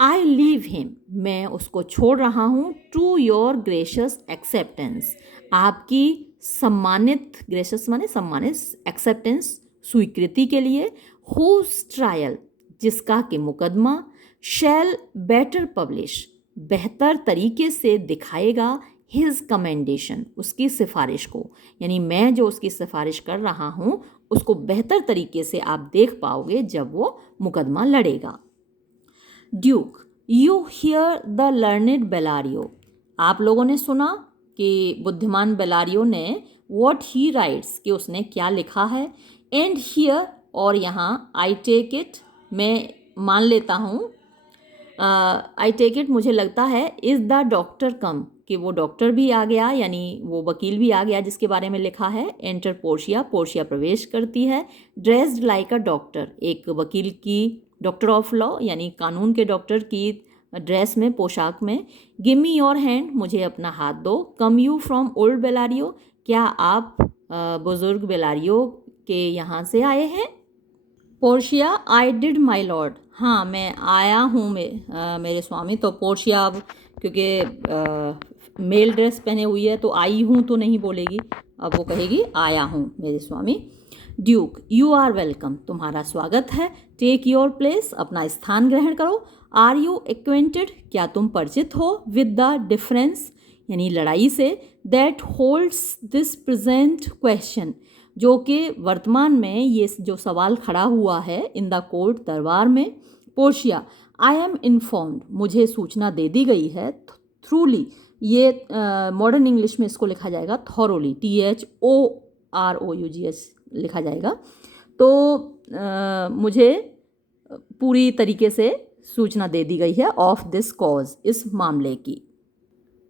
आई लीव हिम, मैं उसको छोड़ रहा हूँ, टू योर ग्रेशियस एक्सेप्टेंस, आपकी सम्मानित, ग्रेशियस माने सम्मानित, एक्सेप्टेंस, स्वीकृति के लिए, हुज ट्रायल, जिसका कि मुकदमा, शैल बेटर पब्लिश, बेहतर तरीके से दिखाएगा, हिज कमेंडेशन, उसकी सिफारिश को, यानी मैं जो उसकी सिफारिश कर रहा हूँ उसको बेहतर तरीके से आप देख पाओगे जब वो मुकदमा लड़ेगा। Duke, you hear the learned Bellario, आप लोगों ने सुना कि बुद्धिमान बेलारियो ने, व्हाट ही राइट्स, कि उसने क्या लिखा है, एंड हियर, और यहाँ, आई टेक इट, मैं मान लेता हूँ, आई टेक इट, मुझे लगता है, इज़ द डॉक्टर कम, कि वो डॉक्टर भी आ गया, यानी वो वकील भी आ गया जिसके बारे में लिखा है, एंटर पोर्शिया, पोर्शिया प्रवेश करती है, ड्रेस्ड लाइक अ डॉक्टर, एक वकील की, डॉक्टर ऑफ लॉ यानी कानून के डॉक्टर की ड्रेस में, पोशाक में, गिव मी योर हैंड, मुझे अपना हाथ दो, कम यू फ्रॉम ओल्ड बेलारियो, क्या आप बुजुर्ग बेलारियो के यहाँ से आए हैं। Portia, I did my lord, हाँ मैं आया हूँ मेरे स्वामी। तो पोर्शिया अब क्योंकि मेल ड्रेस पहने हुई है तो आई हूँ तो नहीं बोलेगी, अब वो कहेगी आया हूँ मेरे स्वामी। ड्यूक, यू आर वेलकम, तुम्हारा स्वागत है। टेक योर प्लेस, अपना स्थान ग्रहण करो। आर यू एक्वेंटेड, क्या तुम परिचित हो। विद द डिफरेंस, यानी लड़ाई से। That holds this present question, जो कि वर्तमान में ये जो सवाल खड़ा हुआ है इन द कोर्ट, दरबार में। पोर्शिया, आई एम इन्फॉर्म्ड, मुझे सूचना दे दी गई है। थ्रूली, ये मॉडर्न इंग्लिश में इसको लिखा जाएगा थॉरोली, THOROUGH लिखा जाएगा। तो मुझे पूरी तरीके से सूचना दे दी गई है ऑफ दिस कॉज, इस मामले की।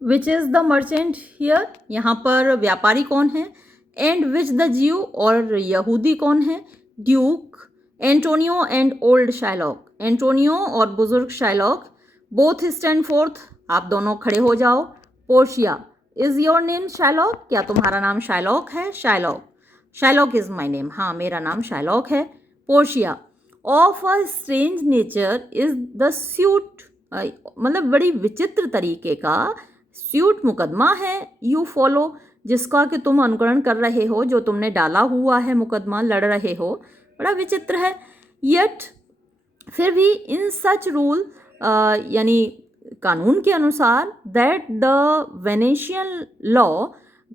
Which is the merchant here, यहाँ पर व्यापारी कौन है। एंड विच द ज्यू, और यहूदी कौन है। Duke, Antonio and old Shylock, Antonio और बुजुर्ग शाइलॉक। बोथ स्टैंड फोर्थ, आप दोनों खड़े हो जाओ। Portia, is your name Shylock, क्या तुम्हारा नाम शाइलॉक है। Shylock, Shylock is my name, हाँ मेरा नाम शाइलॉक है। Portia, of a strange nature is the suite, मतलब बड़ी विचित्र तरीके का स्यूट मुकदमा है। यू फॉलो, जिसका कि तुम अनुकरण कर रहे हो, जो तुमने डाला हुआ है मुकदमा, लड़ रहे हो, बड़ा विचित्र है। येट, फिर भी। इन सच रूल, यानी कानून के अनुसार। दैट द वेनेशियन लॉ,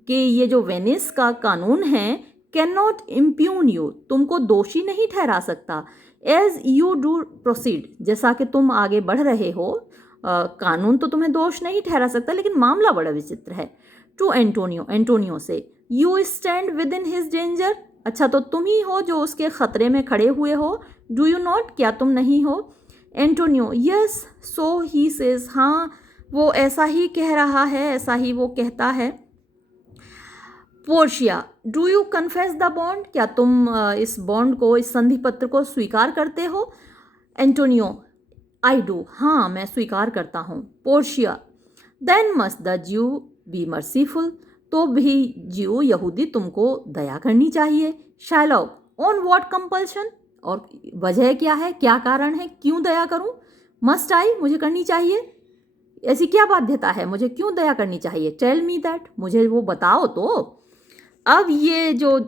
कि ये जो वेनिस का कानून है। कैन नॉट इम्प्यून यू, तुमको दोषी नहीं ठहरा सकता। एज यू डू प्रोसीड, जैसा कि तुम आगे बढ़ रहे हो, कानून तो तुम्हें दोष नहीं ठहरा सकता, लेकिन मामला बड़ा विचित्र है। टू एंटोनियो, एंटोनियो से। You stand with in his danger, अच्छा तो तुम ही हो जो उसके खतरे में खड़े हुए हो। डू यू नॉट, क्या तुम नहीं हो। Antonio, yes so he says, हाँ वो ऐसा ही कह रहा है, ऐसा ही वो कहता है। Portia, do you confess the bond, क्या तुम इस बॉन्ड को, इस संधि पत्र को स्वीकार करते हो। एंटोनियो, आई डू, हाँ मैं स्वीकार करता हूँ। पोर्शिया, देन मस्ट द ज्यू बी मर्सीफुल, तो भी ज्यू, यहूदी, तुमको दया करनी चाहिए। शाइलॉक, ऑन व्हाट कंपल्शन, और वजह क्या है, क्या कारण है, क्यों दया करूं। मस्ट आई, मुझे करनी चाहिए, ऐसी क्या बाध्यता है, मुझे क्यों दया करनी चाहिए। टेल मी दैट, मुझे वो बताओ तो। अब ये जो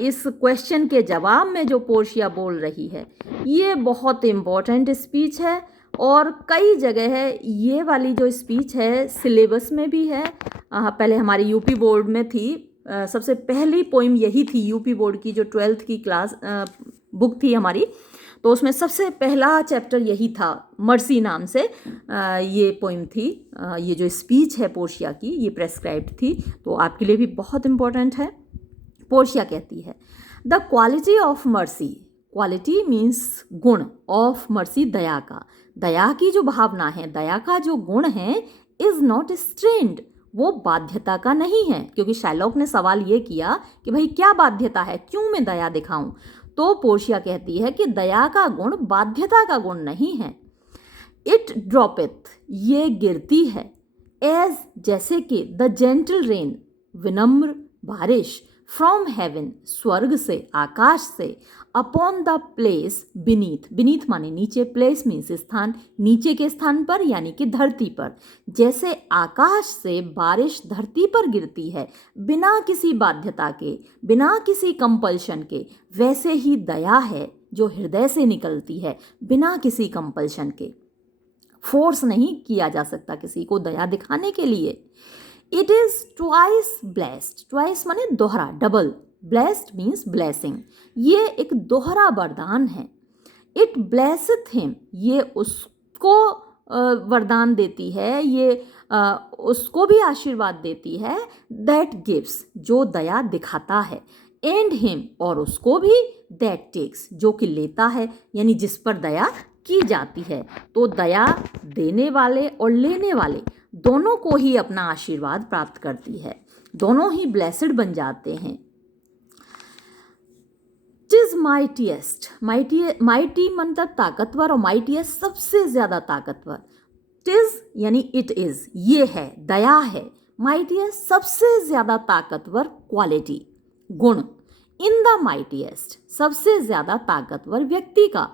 इस क्वेश्चन के जवाब में जो पोर्शिया बोल रही है, ये बहुत इम्पोर्टेंट स्पीच है, और कई जगह है ये वाली जो स्पीच है, सिलेबस में भी है। पहले हमारी यूपी बोर्ड में थी, सबसे पहली पोइम यही थी यूपी बोर्ड की, जो 12th की क्लास बुक थी हमारी, तो उसमें सबसे पहला चैप्टर यही था, मर्सी नाम से ये पोइम थी। ये जो स्पीच है पोर्शिया की, ये प्रेस्क्राइब्ड थी, तो आपके लिए भी बहुत इम्पोर्टेंट है। पोर्शिया कहती है, the quality of mercy, quality means गुण, ऑफ मर्सी दया का, दया की जो भावना है, दया का जो गुण है, इज़ नॉट स्ट्रेंड, वो बाध्यता का नहीं है। क्योंकि शाइलॉक ने सवाल ये किया कि भाई क्या बाध्यता है, क्यों मैं दया दिखाऊं, तो पोर्शिया कहती है कि दया का गुण बाध्यता का गुण नहीं है। इट ड्रॉपिथ, ये गिरती है। एज, जैसे कि। द जेंटल रेन, विनम्र बारिश। फ्रॉम हेवन, स्वर्ग से, आकाश से। Upon the place, beneath, beneath माने नीचे, प्लेस मीन्स स्थान, नीचे के स्थान पर, यानी कि धरती पर। जैसे आकाश से बारिश धरती पर गिरती है बिना किसी बाध्यता के, बिना किसी कंपल्शन के, वैसे ही दया है जो हृदय से निकलती है बिना किसी कंपल्शन के। फोर्स नहीं किया जा सकता किसी को दया दिखाने के लिए। It is twice blessed, twice माने दोहरा, डबल, ब्लेस्ड मीन्स ब्लेसिंग, ये एक दोहरा वरदान है। इट ब्लेसथ हिम, ये उसको वरदान देती है, ये उसको भी आशीर्वाद देती है। दैट गिव्स, जो दया दिखाता है। एंड हिम, और उसको भी। दैट टेक्स, जो कि लेता है, यानी जिस पर दया की जाती है। तो दया देने वाले और लेने वाले दोनों को ही अपना आशीर्वाद प्राप्त करती है, दोनों ही ब्लेसड बन जाते हैं। टिज माइटीएस्ट, माइटी मतलब ताकतवर, और माइटीएस्ट सबसे ज्यादा ताकतवर। टिज यानी इट इज, ये है, दया है। माइटीएस्ट सबसे ज्यादा ताकतवर क्वालिटी, गुण। इन द माइटीएस्ट, सबसे ज़्यादा ताकतवर व्यक्ति का।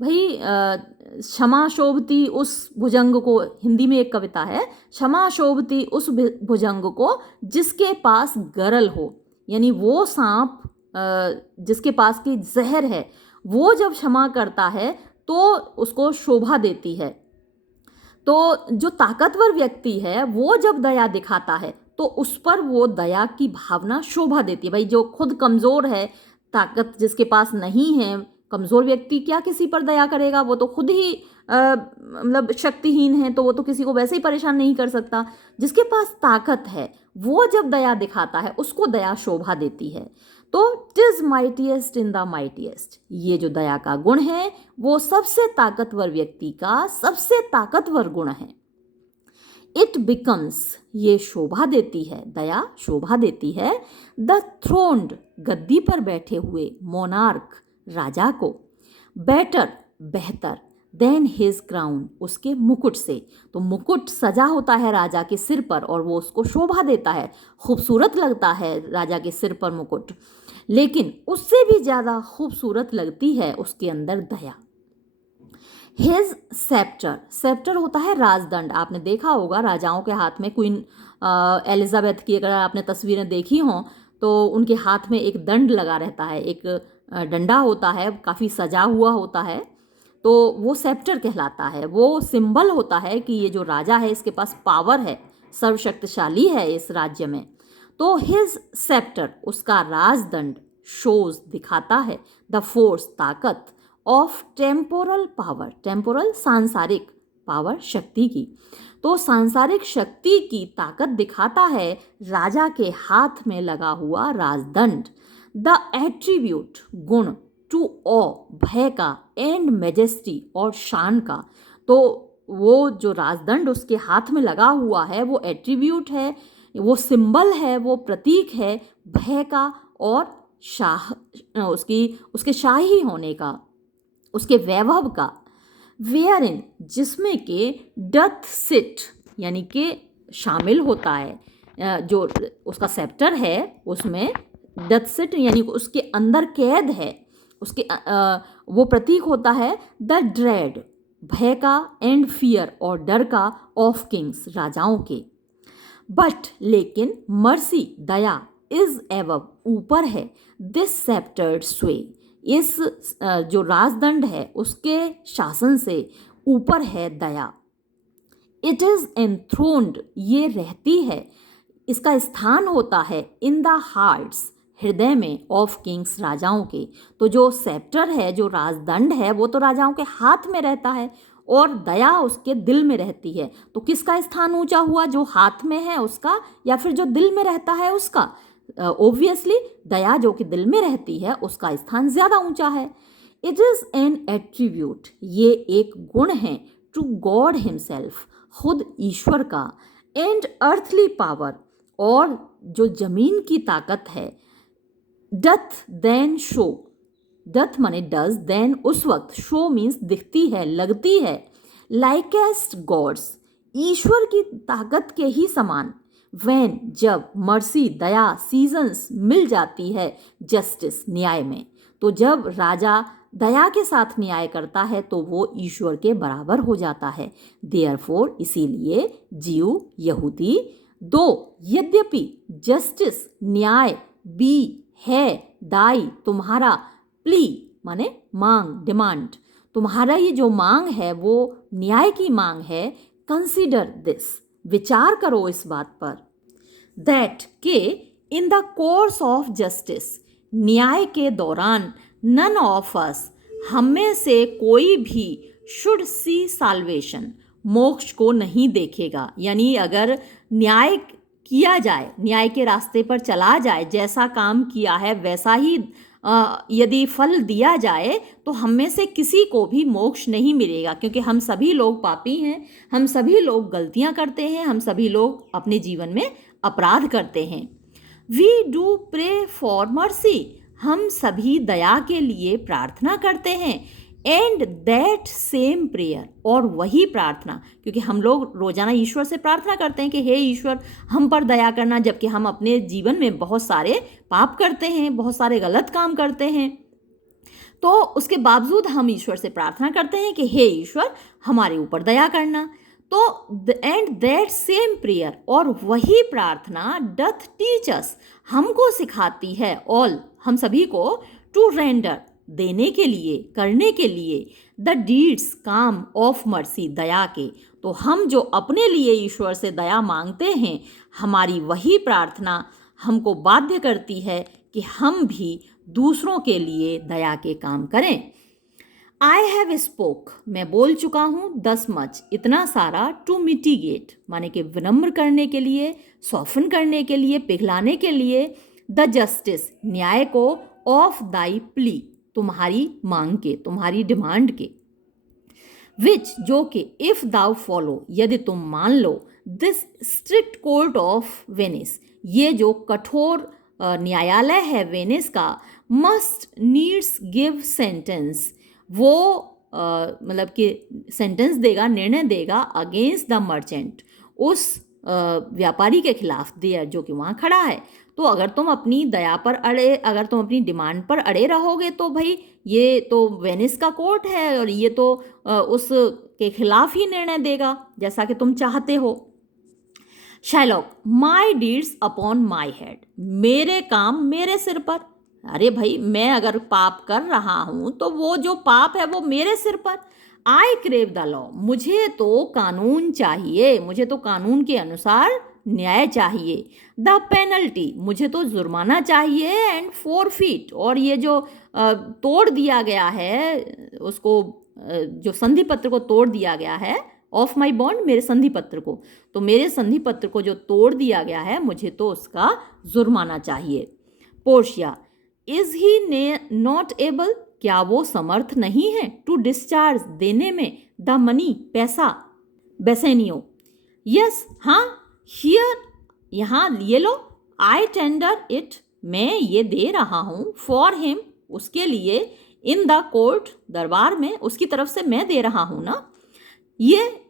भाई क्षमा शोभती उस भुजंग को, हिंदी में एक कविता है, क्षमा शोभती उस भुजंग को जिसके पास गरल हो, यानी वो सांप जिसके पास की जहर है वो जब क्षमा करता है तो उसको शोभा देती है। तो जो ताकतवर व्यक्ति है वो जब दया दिखाता है तो उस पर वो दया की भावना शोभा देती है। भाई जो खुद कमज़ोर है, ताकत जिसके पास नहीं है, कमज़ोर व्यक्ति क्या किसी पर दया करेगा, वो तो खुद ही मतलब शक्तिहीन है, तो वो तो किसी को वैसे ही परेशान नहीं कर सकता। जिसके पास ताकत है वो जब दया दिखाता है उसको दया शोभा देती है। तो टिज माइटीएस्ट इन द माइटीएस्ट, ये जो दया का गुण है वो सबसे ताकतवर व्यक्ति का सबसे ताकतवर गुण है। इट बिकम्स, ये शोभा देती है, दया शोभा देती है, द थ्रोन्ड, गद्दी पर बैठे हुए, मोनार्क, राजा को, बेटर, बेहतर, देन हिज क्राउन, उसके मुकुट से। तो मुकुट सजा होता है राजा के सिर पर और वो उसको शोभा देता है, खूबसूरत लगता है राजा के सिर पर मुकुट, लेकिन उससे भी ज़्यादा खूबसूरत लगती है उसके अंदर दया। हिज सेप्टर, सेप्टर होता है राजदंड। आपने देखा होगा राजाओं के हाथ में, क्वीन एलिजाबेथ की अगर आपने तस्वीरें देखी हों तो उनके हाथ में एक दंड लगा रहता है, एक डंडा होता है, काफ़ी सजा हुआ होता है, तो वो सेप्टर कहलाता है। वो सिंबल होता है कि ये जो राजा है इसके पास पावर है, सर्वशक्तिशाली है इस राज्य में। तो हिज सेप्टर, उसका राजदंड, शोज दिखाता है, द फोर्स, ताकत, ऑफ टेम्पोरल पावर, टेम्पोरल सांसारिक, पावर शक्ति की। तो सांसारिक शक्ति की ताकत दिखाता है राजा के हाथ में लगा हुआ राजदंड। द एट्रीब्यूट, गुण, टू ऑ, भय का, एंड मेजेस्टी, और शान का। तो वो जो राजदंड उसके हाथ में लगा हुआ है वो एट्रीब्यूट है, वो सिंबल है, वो प्रतीक है भय का और शाह, उसके शाही होने का, उसके वैभव का। वेयर इन, जिसमें के डथ सिट, यानी कि शामिल होता है, जो उसका सेप्टर है उसमें डथ सिट यानी उसके अंदर कैद है, उसके वो प्रतीक होता है द ड्रेड, भय का, एंड फियर, और डर का, ऑफ किंग्स, राजाओं के। बट लेकिन मर्सी, दया, इज एवब, ऊपर है, दिस सेप्टर्ड स्वे, इस जो राजदंड है उसके शासन से ऊपर है दया। इट इज एनथ्रोन्ड, ये रहती है, इसका स्थान होता है इन द हार्ट्स, हृदय में, ऑफ किंग्स, राजाओं के। तो जो सेप्टर है, जो राजदंड है, वो तो राजाओं के हाथ में रहता है और दया उसके दिल में रहती है। तो किसका स्थान ऊंचा हुआ, जो हाथ में है उसका या फिर जो दिल में रहता है उसका? ऑब्वियसली दया जो कि दिल में रहती है उसका स्थान ज़्यादा ऊंचा है। इट इज़ एन एट्रीब्यूट, ये एक गुण है, टू गॉड हिमसेल्फ, खुद ईश्वर का, एंड अर्थली पावर, और जो जमीन की ताकत है, डथ देन शो, डथ माने डज, देन उस वक्त, शो मीन्स दिखती है, लगती है, लाइकेस्ट गॉड्स, ईश्वर की ताकत के ही समान, वैन, जब, मर्सी, दया, सीजन्स, मिल जाती है, जस्टिस, न्याय में। तो जब राजा दया के साथ न्याय करता है तो वो ईश्वर के बराबर हो जाता है। देयरफॉर, इसीलिए जीव, यहूदी, दो, यद्यपि, जस्टिस, न्याय, बी, है, दाई, तुम्हारा, प्ली माने मांग, डिमांड, तुम्हारा ये जो मांग है वो न्याय की मांग है, कंसीडर दिस, विचार करो इस बात पर, दैट के in the course of justice, न्याय के दौरान, नन ऑफ अस, हम में से कोई भी, शुड सी साल्वेशन, मोक्ष को नहीं देखेगा। यानी अगर न्याय किया जाए, न्याय के रास्ते पर चला जाए, जैसा काम किया है वैसा ही यदि फल दिया जाए तो हम में से किसी को भी मोक्ष नहीं मिलेगा, क्योंकि हम सभी लोग पापी हैं, हम सभी लोग गलतियां करते हैं, हम सभी लोग अपने जीवन में अपराध करते हैं। We do pray for mercy, हम सभी दया के लिए प्रार्थना करते हैं, एंड दैट सेम प्रेयर, और वही प्रार्थना, क्योंकि हम लोग रोजाना ईश्वर से प्रार्थना करते हैं कि हे ईश्वर हम पर दया करना, जबकि हम अपने जीवन में बहुत सारे पाप करते हैं, बहुत सारे गलत काम करते हैं, तो उसके बावजूद हम ईश्वर से प्रार्थना करते हैं कि हे ईश्वर हमारे ऊपर दया करना। तो एंड दैट सेम प्रेयर, और वही प्रार्थना डथ टीच अस, हमको सिखाती है, ऑल हम सभी को, टू रेंडर देने के लिए, करने के लिए, द डीड्स काम ऑफ मर्सी, दया के। तो हम जो अपने लिए ईश्वर से दया मांगते हैं, हमारी वही प्रार्थना हमको बाध्य करती है कि हम भी दूसरों के लिए दया के काम करें। आई हैव स्पोक, मैं बोल चुका हूँ, दस मच, इतना सारा, टू मिटिगेट माने कि विनम्र करने के लिए, सॉफ्टन करने के लिए, पिघलाने के लिए, द जस्टिस न्याय को, ऑफ दाई प्ली तुम्हारी मांग के, तुम्हारी डिमांड के, विच जो कि, इफ दाउ फॉलो यदि तुम मान लो, this strict court of Venice ये जो कठोर न्यायालय है वेनिस का, मस्ट नीड्स गिव सेंटेंस, वो मतलब कि सेंटेंस देगा, निर्णय देगा, अगेंस्ट द मर्चेंट, उस व्यापारी के खिलाफ, देयर जो कि वहाँ खड़ा है। तो अगर तुम अपनी दया पर अड़े, अगर तुम अपनी डिमांड पर अड़े रहोगे तो भाई ये तो वेनिस का कोर्ट है और ये तो उस के खिलाफ ही निर्णय देगा जैसा कि तुम चाहते हो। Shylock, my deeds upon my head, मेरे काम मेरे सिर पर। अरे भाई मैं अगर पाप कर रहा हूं तो वो जो पाप है वो मेरे सिर पर। आई क्रेव द लॉ, मुझे तो कानून चाहिए, मुझे तो कानून के अनुसार न्याय चाहिए। द पेनल्टी, मुझे तो जुर्माना चाहिए। एंड फोरफीट, और ये जो तोड़ दिया गया है उसको, जो संधि पत्र को तोड़ दिया गया है, ऑफ माई बॉन्ड, मेरे संधि पत्र को, तो मेरे संधि पत्र को जो तोड़ दिया गया है मुझे तो उसका जुर्माना चाहिए। Portia, is he not able, क्या वो समर्थ नहीं है, टू डिस्चार्ज देने में, द मनी पैसा, बेसेनियो, यस हाँ, हियर यहाँ ये लो, आई टेंडर इट, मैं ये दे रहा हूँ, फॉर हिम उसके लिए, इन द कोर्ट दरबार में, उसकी तरफ से मैं दे रहा हूँ ना, ये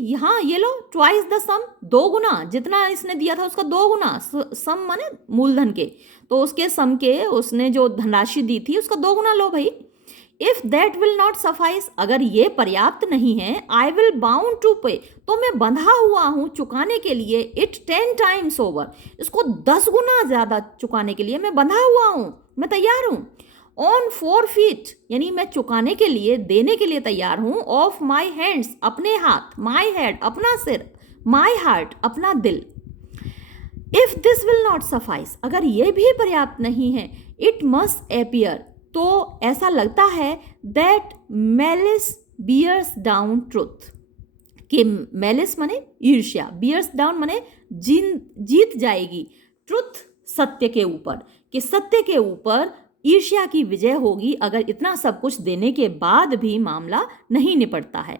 यहाँ ये लो, ट्वाइस द सम, दो गुना, जितना इसने दिया था उसका दो गुना, सम माने मूलधन के, तो उसके सम के उसने जो धनराशि दी थी उसका दो गुना लो भाई। If that will not suffice, अगर ये पर्याप्त नहीं है, आई विल बाउंड टू पे, तो मैं बंधा हुआ हूँ चुकाने के लिए, इट 10 टाइम्स ओवर, इसको 10 गुना ज्यादा चुकाने के लिए मैं बंधा हुआ हूँ, मैं तैयार हूँ। ऑन 4 फीट, यानी मैं चुकाने के लिए, देने के लिए तैयार हूँ। ऑफ माई हैंड्स, अपने हाथ, माई हेड अपना सिर, माई हार्ट अपना दिल। If this will not suffice, अगर ये भी पर्याप्त नहीं है, इट मस्ट एपियर, तो ऐसा लगता है, that malice bears down truth, कि मैलिस माने ईर्ष्या, बियर्स डाउन माने जीत जाएगी, ट्रुथ सत्य के ऊपर, कि सत्य के ऊपर ईर्ष्या की विजय होगी अगर इतना सब कुछ देने के बाद भी मामला नहीं निपटता है।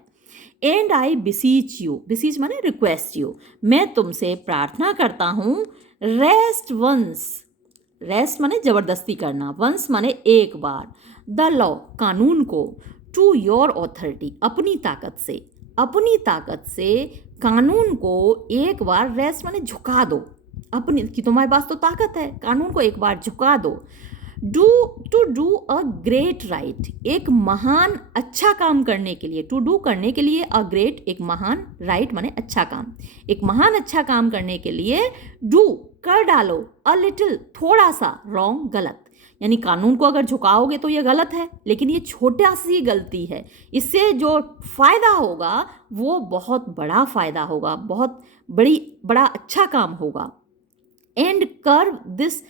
एंड आई बिसीच यू, बिसीच माने रिक्वेस्ट यू, मैं तुमसे प्रार्थना करता हूँ, रेस्ट वंस, रेस्ट माने जबरदस्ती करना, वंस माने एक बार, द लॉ कानून को, टू योर ऑथोरिटी अपनी ताकत से, अपनी ताकत से कानून को एक बार, रेस्ट माने झुका दो, अपनी कि तुम्हारे पास तो ताकत है, कानून को एक बार झुका दो। To do a great right, एक महान अच्छा काम करने के लिए, टू डू करने के लिए, अ ग्रेट एक महान, राइट माने अच्छा काम, एक महान अच्छा काम करने के लिए, डू कर डालो, अ लिटिल थोड़ा सा, रॉन्ग गलत, यानी कानून को अगर झुकाओगे तो ये गलत है, लेकिन ये छोटा सी गलती है, इससे जो फायदा होगा वो बहुत बड़ा फायदा होगा, बहुत बड़ा अच्छा काम होगा। And curve this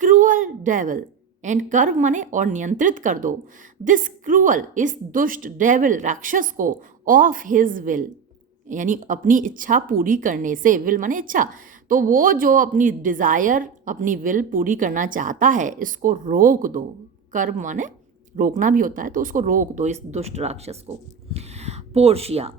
cruel devil, and curve माने और नियंत्रित कर दो, दिस क्रूअल इस दुष्ट डेविल राक्षस को, ऑफ हिज विल, यानी अपनी इच्छा पूरी करने से, विल माने इच्छा, तो वो जो अपनी डिजायर, अपनी विल पूरी करना चाहता है, इसको रोक दो, कर्व माने रोकना भी होता है, तो उसको रोक दो इस दुष्ट राक्षस को। Portia,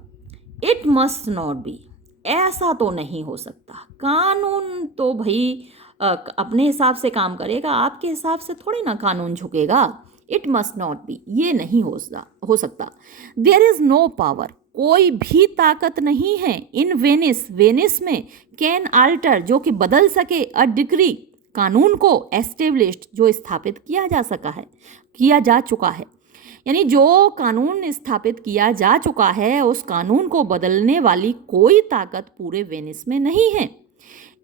it must not be, ऐसा तो नहीं हो सकता, कानून तो भाई अपने हिसाब से काम करेगा, आपके हिसाब से थोड़ी ना कानून झुकेगा। इट मस्ट नॉट बी, ये नहीं हो सकता। देयर इज नो पावर, कोई भी ताकत नहीं है, इन वेनिस, वेनिस में, कैन आल्टर, जो कि बदल सके, अ डिग्री, कानून को, एस्टेब्लिश्ड, जो स्थापित किया जा चुका है। यानी जो कानून स्थापित किया जा चुका है उस कानून को बदलने वाली कोई ताकत पूरे वेनिस में नहीं है।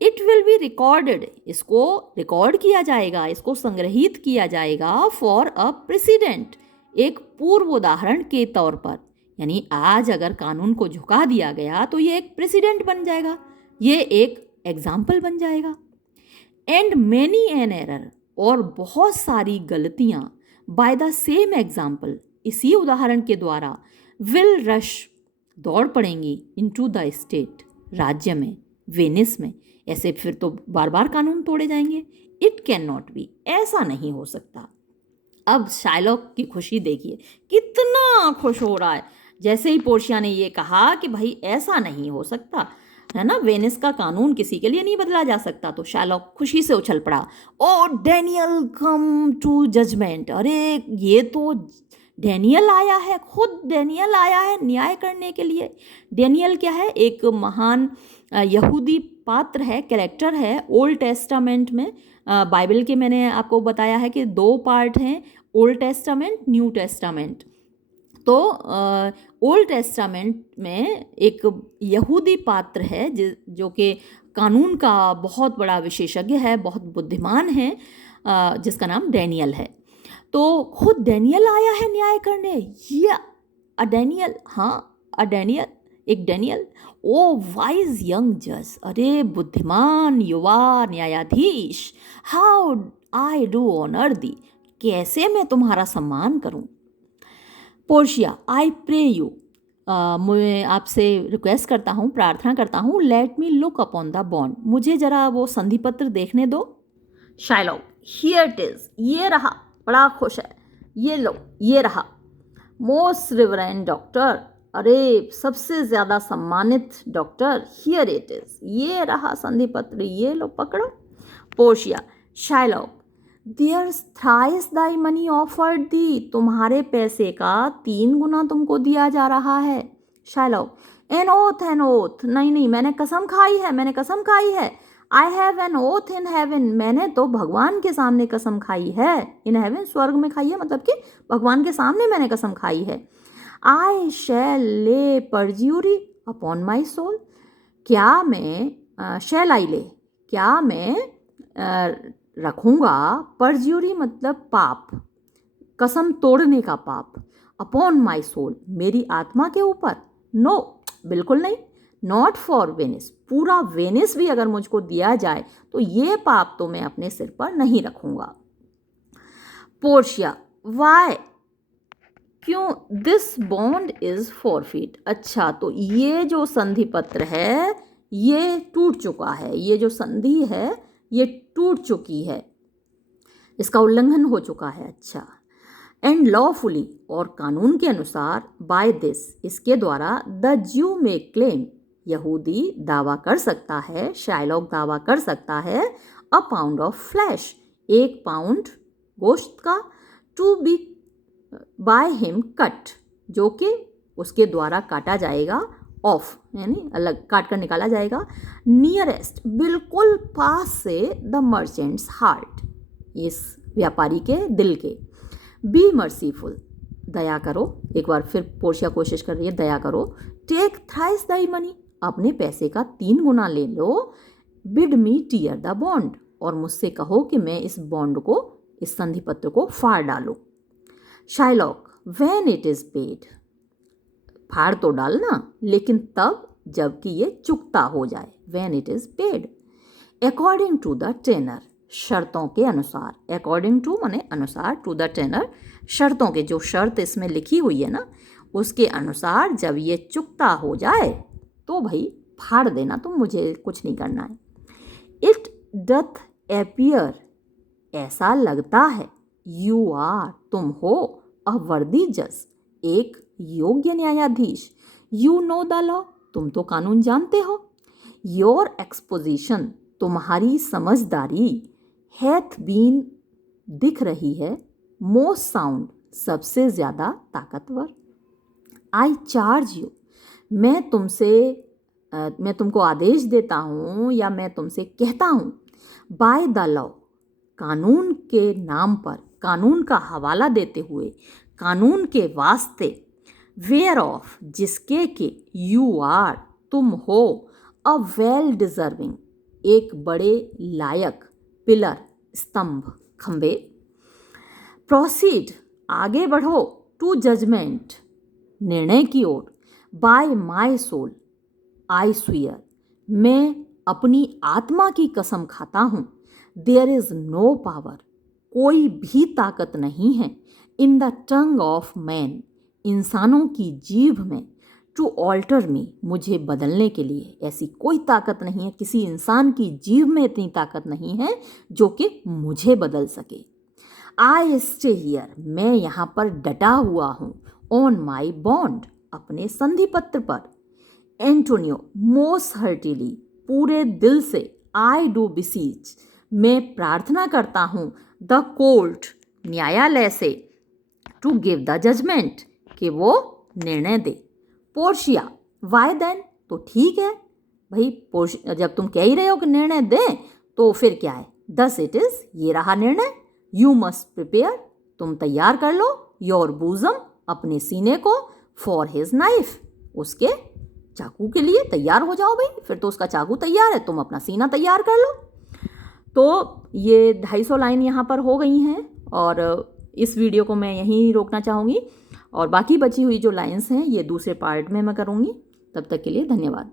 इट विल बी रिकॉर्डेड, इसको रिकॉर्ड किया जाएगा, इसको संग्रहित किया जाएगा, फॉर अ प्रेसिडेंट, एक पूर्व उदाहरण के तौर पर। यानी आज अगर कानून को झुका दिया गया तो ये एक प्रेसिडेंट बन जाएगा, ये एक एग्जाम्पल बन जाएगा। एंड मैनी एन एरर, और बहुत सारी गलतियाँ, बाय द सेम एग्जाम्पल, इसी उदाहरण के द्वारा, विल रश, दौड़ पड़ेंगी, इनटू द स्टेट, राज्य में, वेनिस में। ऐसे फिर तो बार बार कानून तोड़े जाएंगे। इट कैन नॉट बी, ऐसा नहीं हो सकता। अब शाइलॉक की खुशी देखिए, कितना खुश हो रहा है जैसे ही पोर्शिया ने ये कहा कि भाई ऐसा नहीं हो सकता, है ना, वेनिस का कानून किसी के लिए नहीं बदला जा सकता। तो शाइलॉक खुशी से उछल पड़ा, ओ डैनियल कम टू जजमेंट, अरे ये तो डैनियल आया है, खुद डैनियल आया है न्याय करने के लिए। डैनियल क्या है, एक महान यहूदी पात्र है, कैरेक्टर है ओल्ड टेस्टामेंट में। बाइबल के मैंने आपको बताया है कि 2 पार्ट हैं, ओल्ड टेस्टामेंट, न्यू टेस्टामेंट। तो ओल्ड टेस्टामेंट में एक यहूदी पात्र है जो कि कानून का बहुत बड़ा विशेषज्ञ है, बहुत बुद्धिमान है, जिसका नाम डैनियल है। तो खुद डैनियल आया है न्याय करने, ये डैनियल, हाँ डैनियल, एक डैनियल, ओ वाइज यंग जज, अरे बुद्धिमान युवा न्यायाधीश, हाउ आई डू ऑनर दी, कैसे मैं तुम्हारा सम्मान करूं। पोर्शिया, आई प्रे यू, मैं आपसे रिक्वेस्ट करता हूँ, प्रार्थना करता हूँ, let me look upon the bond, मुझे जरा वो संधि पत्र देखने दो। शाइलॉक, हियर इट इज, ये रहा, बड़ा खुश है, ये लो, ये रहा। मोस्ट रिवरेंड डॉक्टर, अरे सबसे ज़्यादा सम्मानित डॉक्टर, हियर इट इज, ये रहा संधि पत्र, ये लो पकड़ो। पोर्शिया, शाइलॉक, देयर्स थ्राइस दाई मनी ऑफर्ड दी, तुम्हारे पैसे का 3 गुना तुमको दिया जा रहा है। शाइलॉक, एन ओथ, नहीं, मैंने कसम खाई है। I have an oath in heaven, मैंने तो भगवान के सामने कसम खाई है। इन हेवन, स्वर्ग में खाई है, मतलब कि भगवान के सामने मैंने कसम खाई है। आई शैल ले परज्यूरी अपॉन माई सोल, क्या मैं शैल आई ले, क्या मैं रखूँगा, परज्यूरी मतलब पाप, कसम तोड़ने का पाप, अपॉन माई सोल, मेरी आत्मा के ऊपर, नो, बिल्कुल नहीं, नॉट फॉर वेनिस, पूरा वेनिस भी अगर मुझको दिया जाए तो ये पाप तो मैं अपने सिर पर नहीं रखूँगा। पोर्शिया, वाई, क्यों, दिस बॉन्ड इज फॉरफिट, अच्छा तो ये जो संधि पत्र है ये टूट चुका है, ये जो संधि है ये टूट चुकी है, इसका उल्लंघन हो चुका है। अच्छा, एंड लॉफुली, और कानून के अनुसार, बाय दिस, इसके द्वारा, द ज्यू में क्लेम, यहूदी दावा कर सकता है, शाइलॉक दावा कर सकता है, a pound of flesh, 1 pound गोश्त का, to be by him cut, जो कि उसके द्वारा काटा जाएगा, ऑफ यानी अलग काट कर निकाला जाएगा, नियरेस्ट, बिल्कुल पास से, द मर्चेंट्स हार्ट, इस व्यापारी के दिल के, बी मर्सीफुल, दया करो, एक बार फिर पोर्शिया कोशिश कर रही है, दया करो, टेक थ्राइस दाई मनी, अपने पैसे का 3 गुना ले लो, bid me tear the bond, और मुझसे कहो कि मैं इस बॉन्ड को, इस संधि पत्र को फाड़ डालूं। Shylock, when it is paid, फाड़ तो डालना लेकिन तब जबकि ये चुकता हो जाए, when it is paid, according to the tenor, शर्तों के अनुसार, अकॉर्डिंग टू माने अनुसार, टू द टेनर, शर्तों के, जो शर्त इसमें लिखी हुई है ना उसके अनुसार जब ये चुकता हो जाए तो भाई फाड़ देना, तो मुझे कुछ नहीं करना है। इट डथ एपियर, ऐसा लगता है, यू आर, तुम हो, अ वर्दी जज, एक योग्य न्यायाधीश, यू नो द लॉ, तुम तो कानून जानते हो, योर एक्सपोजिशन, तुम्हारी समझदारी, हैथ बीन, दिख रही है, मोस्ट साउंड, सबसे ज़्यादा ताकतवर। आई चार्ज यू, मैं तुमको आदेश देता हूँ या मैं तुमसे कहता हूँ। बाय द लॉ, कानून के नाम पर, कानून का हवाला देते हुए, कानून के वास्ते। वेयर ऑफ, जिसके के, यू आर, तुम हो, अ वेल डिजर्विंग, एक बड़े लायक, पिलर, स्तंभ, खंबे। प्रोसीड, आगे बढ़ो, टू जजमेंट, निर्णय की ओर। By my soul, I swear, मैं अपनी आत्मा की कसम खाता हूँ। देयर इज़ नो पावर, कोई भी ताकत नहीं है। In the tongue of man, इंसानों की जीभ में। टू ऑल्टर मी, मुझे बदलने के लिए ऐसी कोई ताकत नहीं है, किसी इंसान की जीभ में इतनी ताकत नहीं है जो कि मुझे बदल सके। आई स्टे हियर, मैं यहाँ पर डटा हुआ हूँ। ऑन माई बॉन्ड, अपने संधि पत्र पर। एंटोनियो, मोस्ट हर्टिली, पूरे दिल से। आई डू बिसीच, मैं प्रार्थना करता हूँ। द कोर्ट, न्यायालय से। टू गिव द जजमेंट, कि वो निर्णय दे। पोर्शिया, वाई देन, तो ठीक है भाई। पोर्शिया, जब तुम कह ही रहे हो कि निर्णय दे, तो फिर क्या है। दस इट इज, ये रहा निर्णय। यू मस्ट प्रिपेयर, तुम तैयार कर लो। योर बूजम, अपने सीने को। फॉर हिज नाइफ, उसके चाकू के लिए तैयार हो जाओ भाई। फिर तो उसका चाकू तैयार है, तुम अपना सीना तैयार कर लो। तो ये 250 लाइन यहाँ पर हो गई हैं और इस वीडियो को मैं यहीं रोकना चाहूँगी और बाकी बची हुई जो लाइंस हैं ये दूसरे पार्ट में मैं करूँगी। तब तक के लिए धन्यवाद।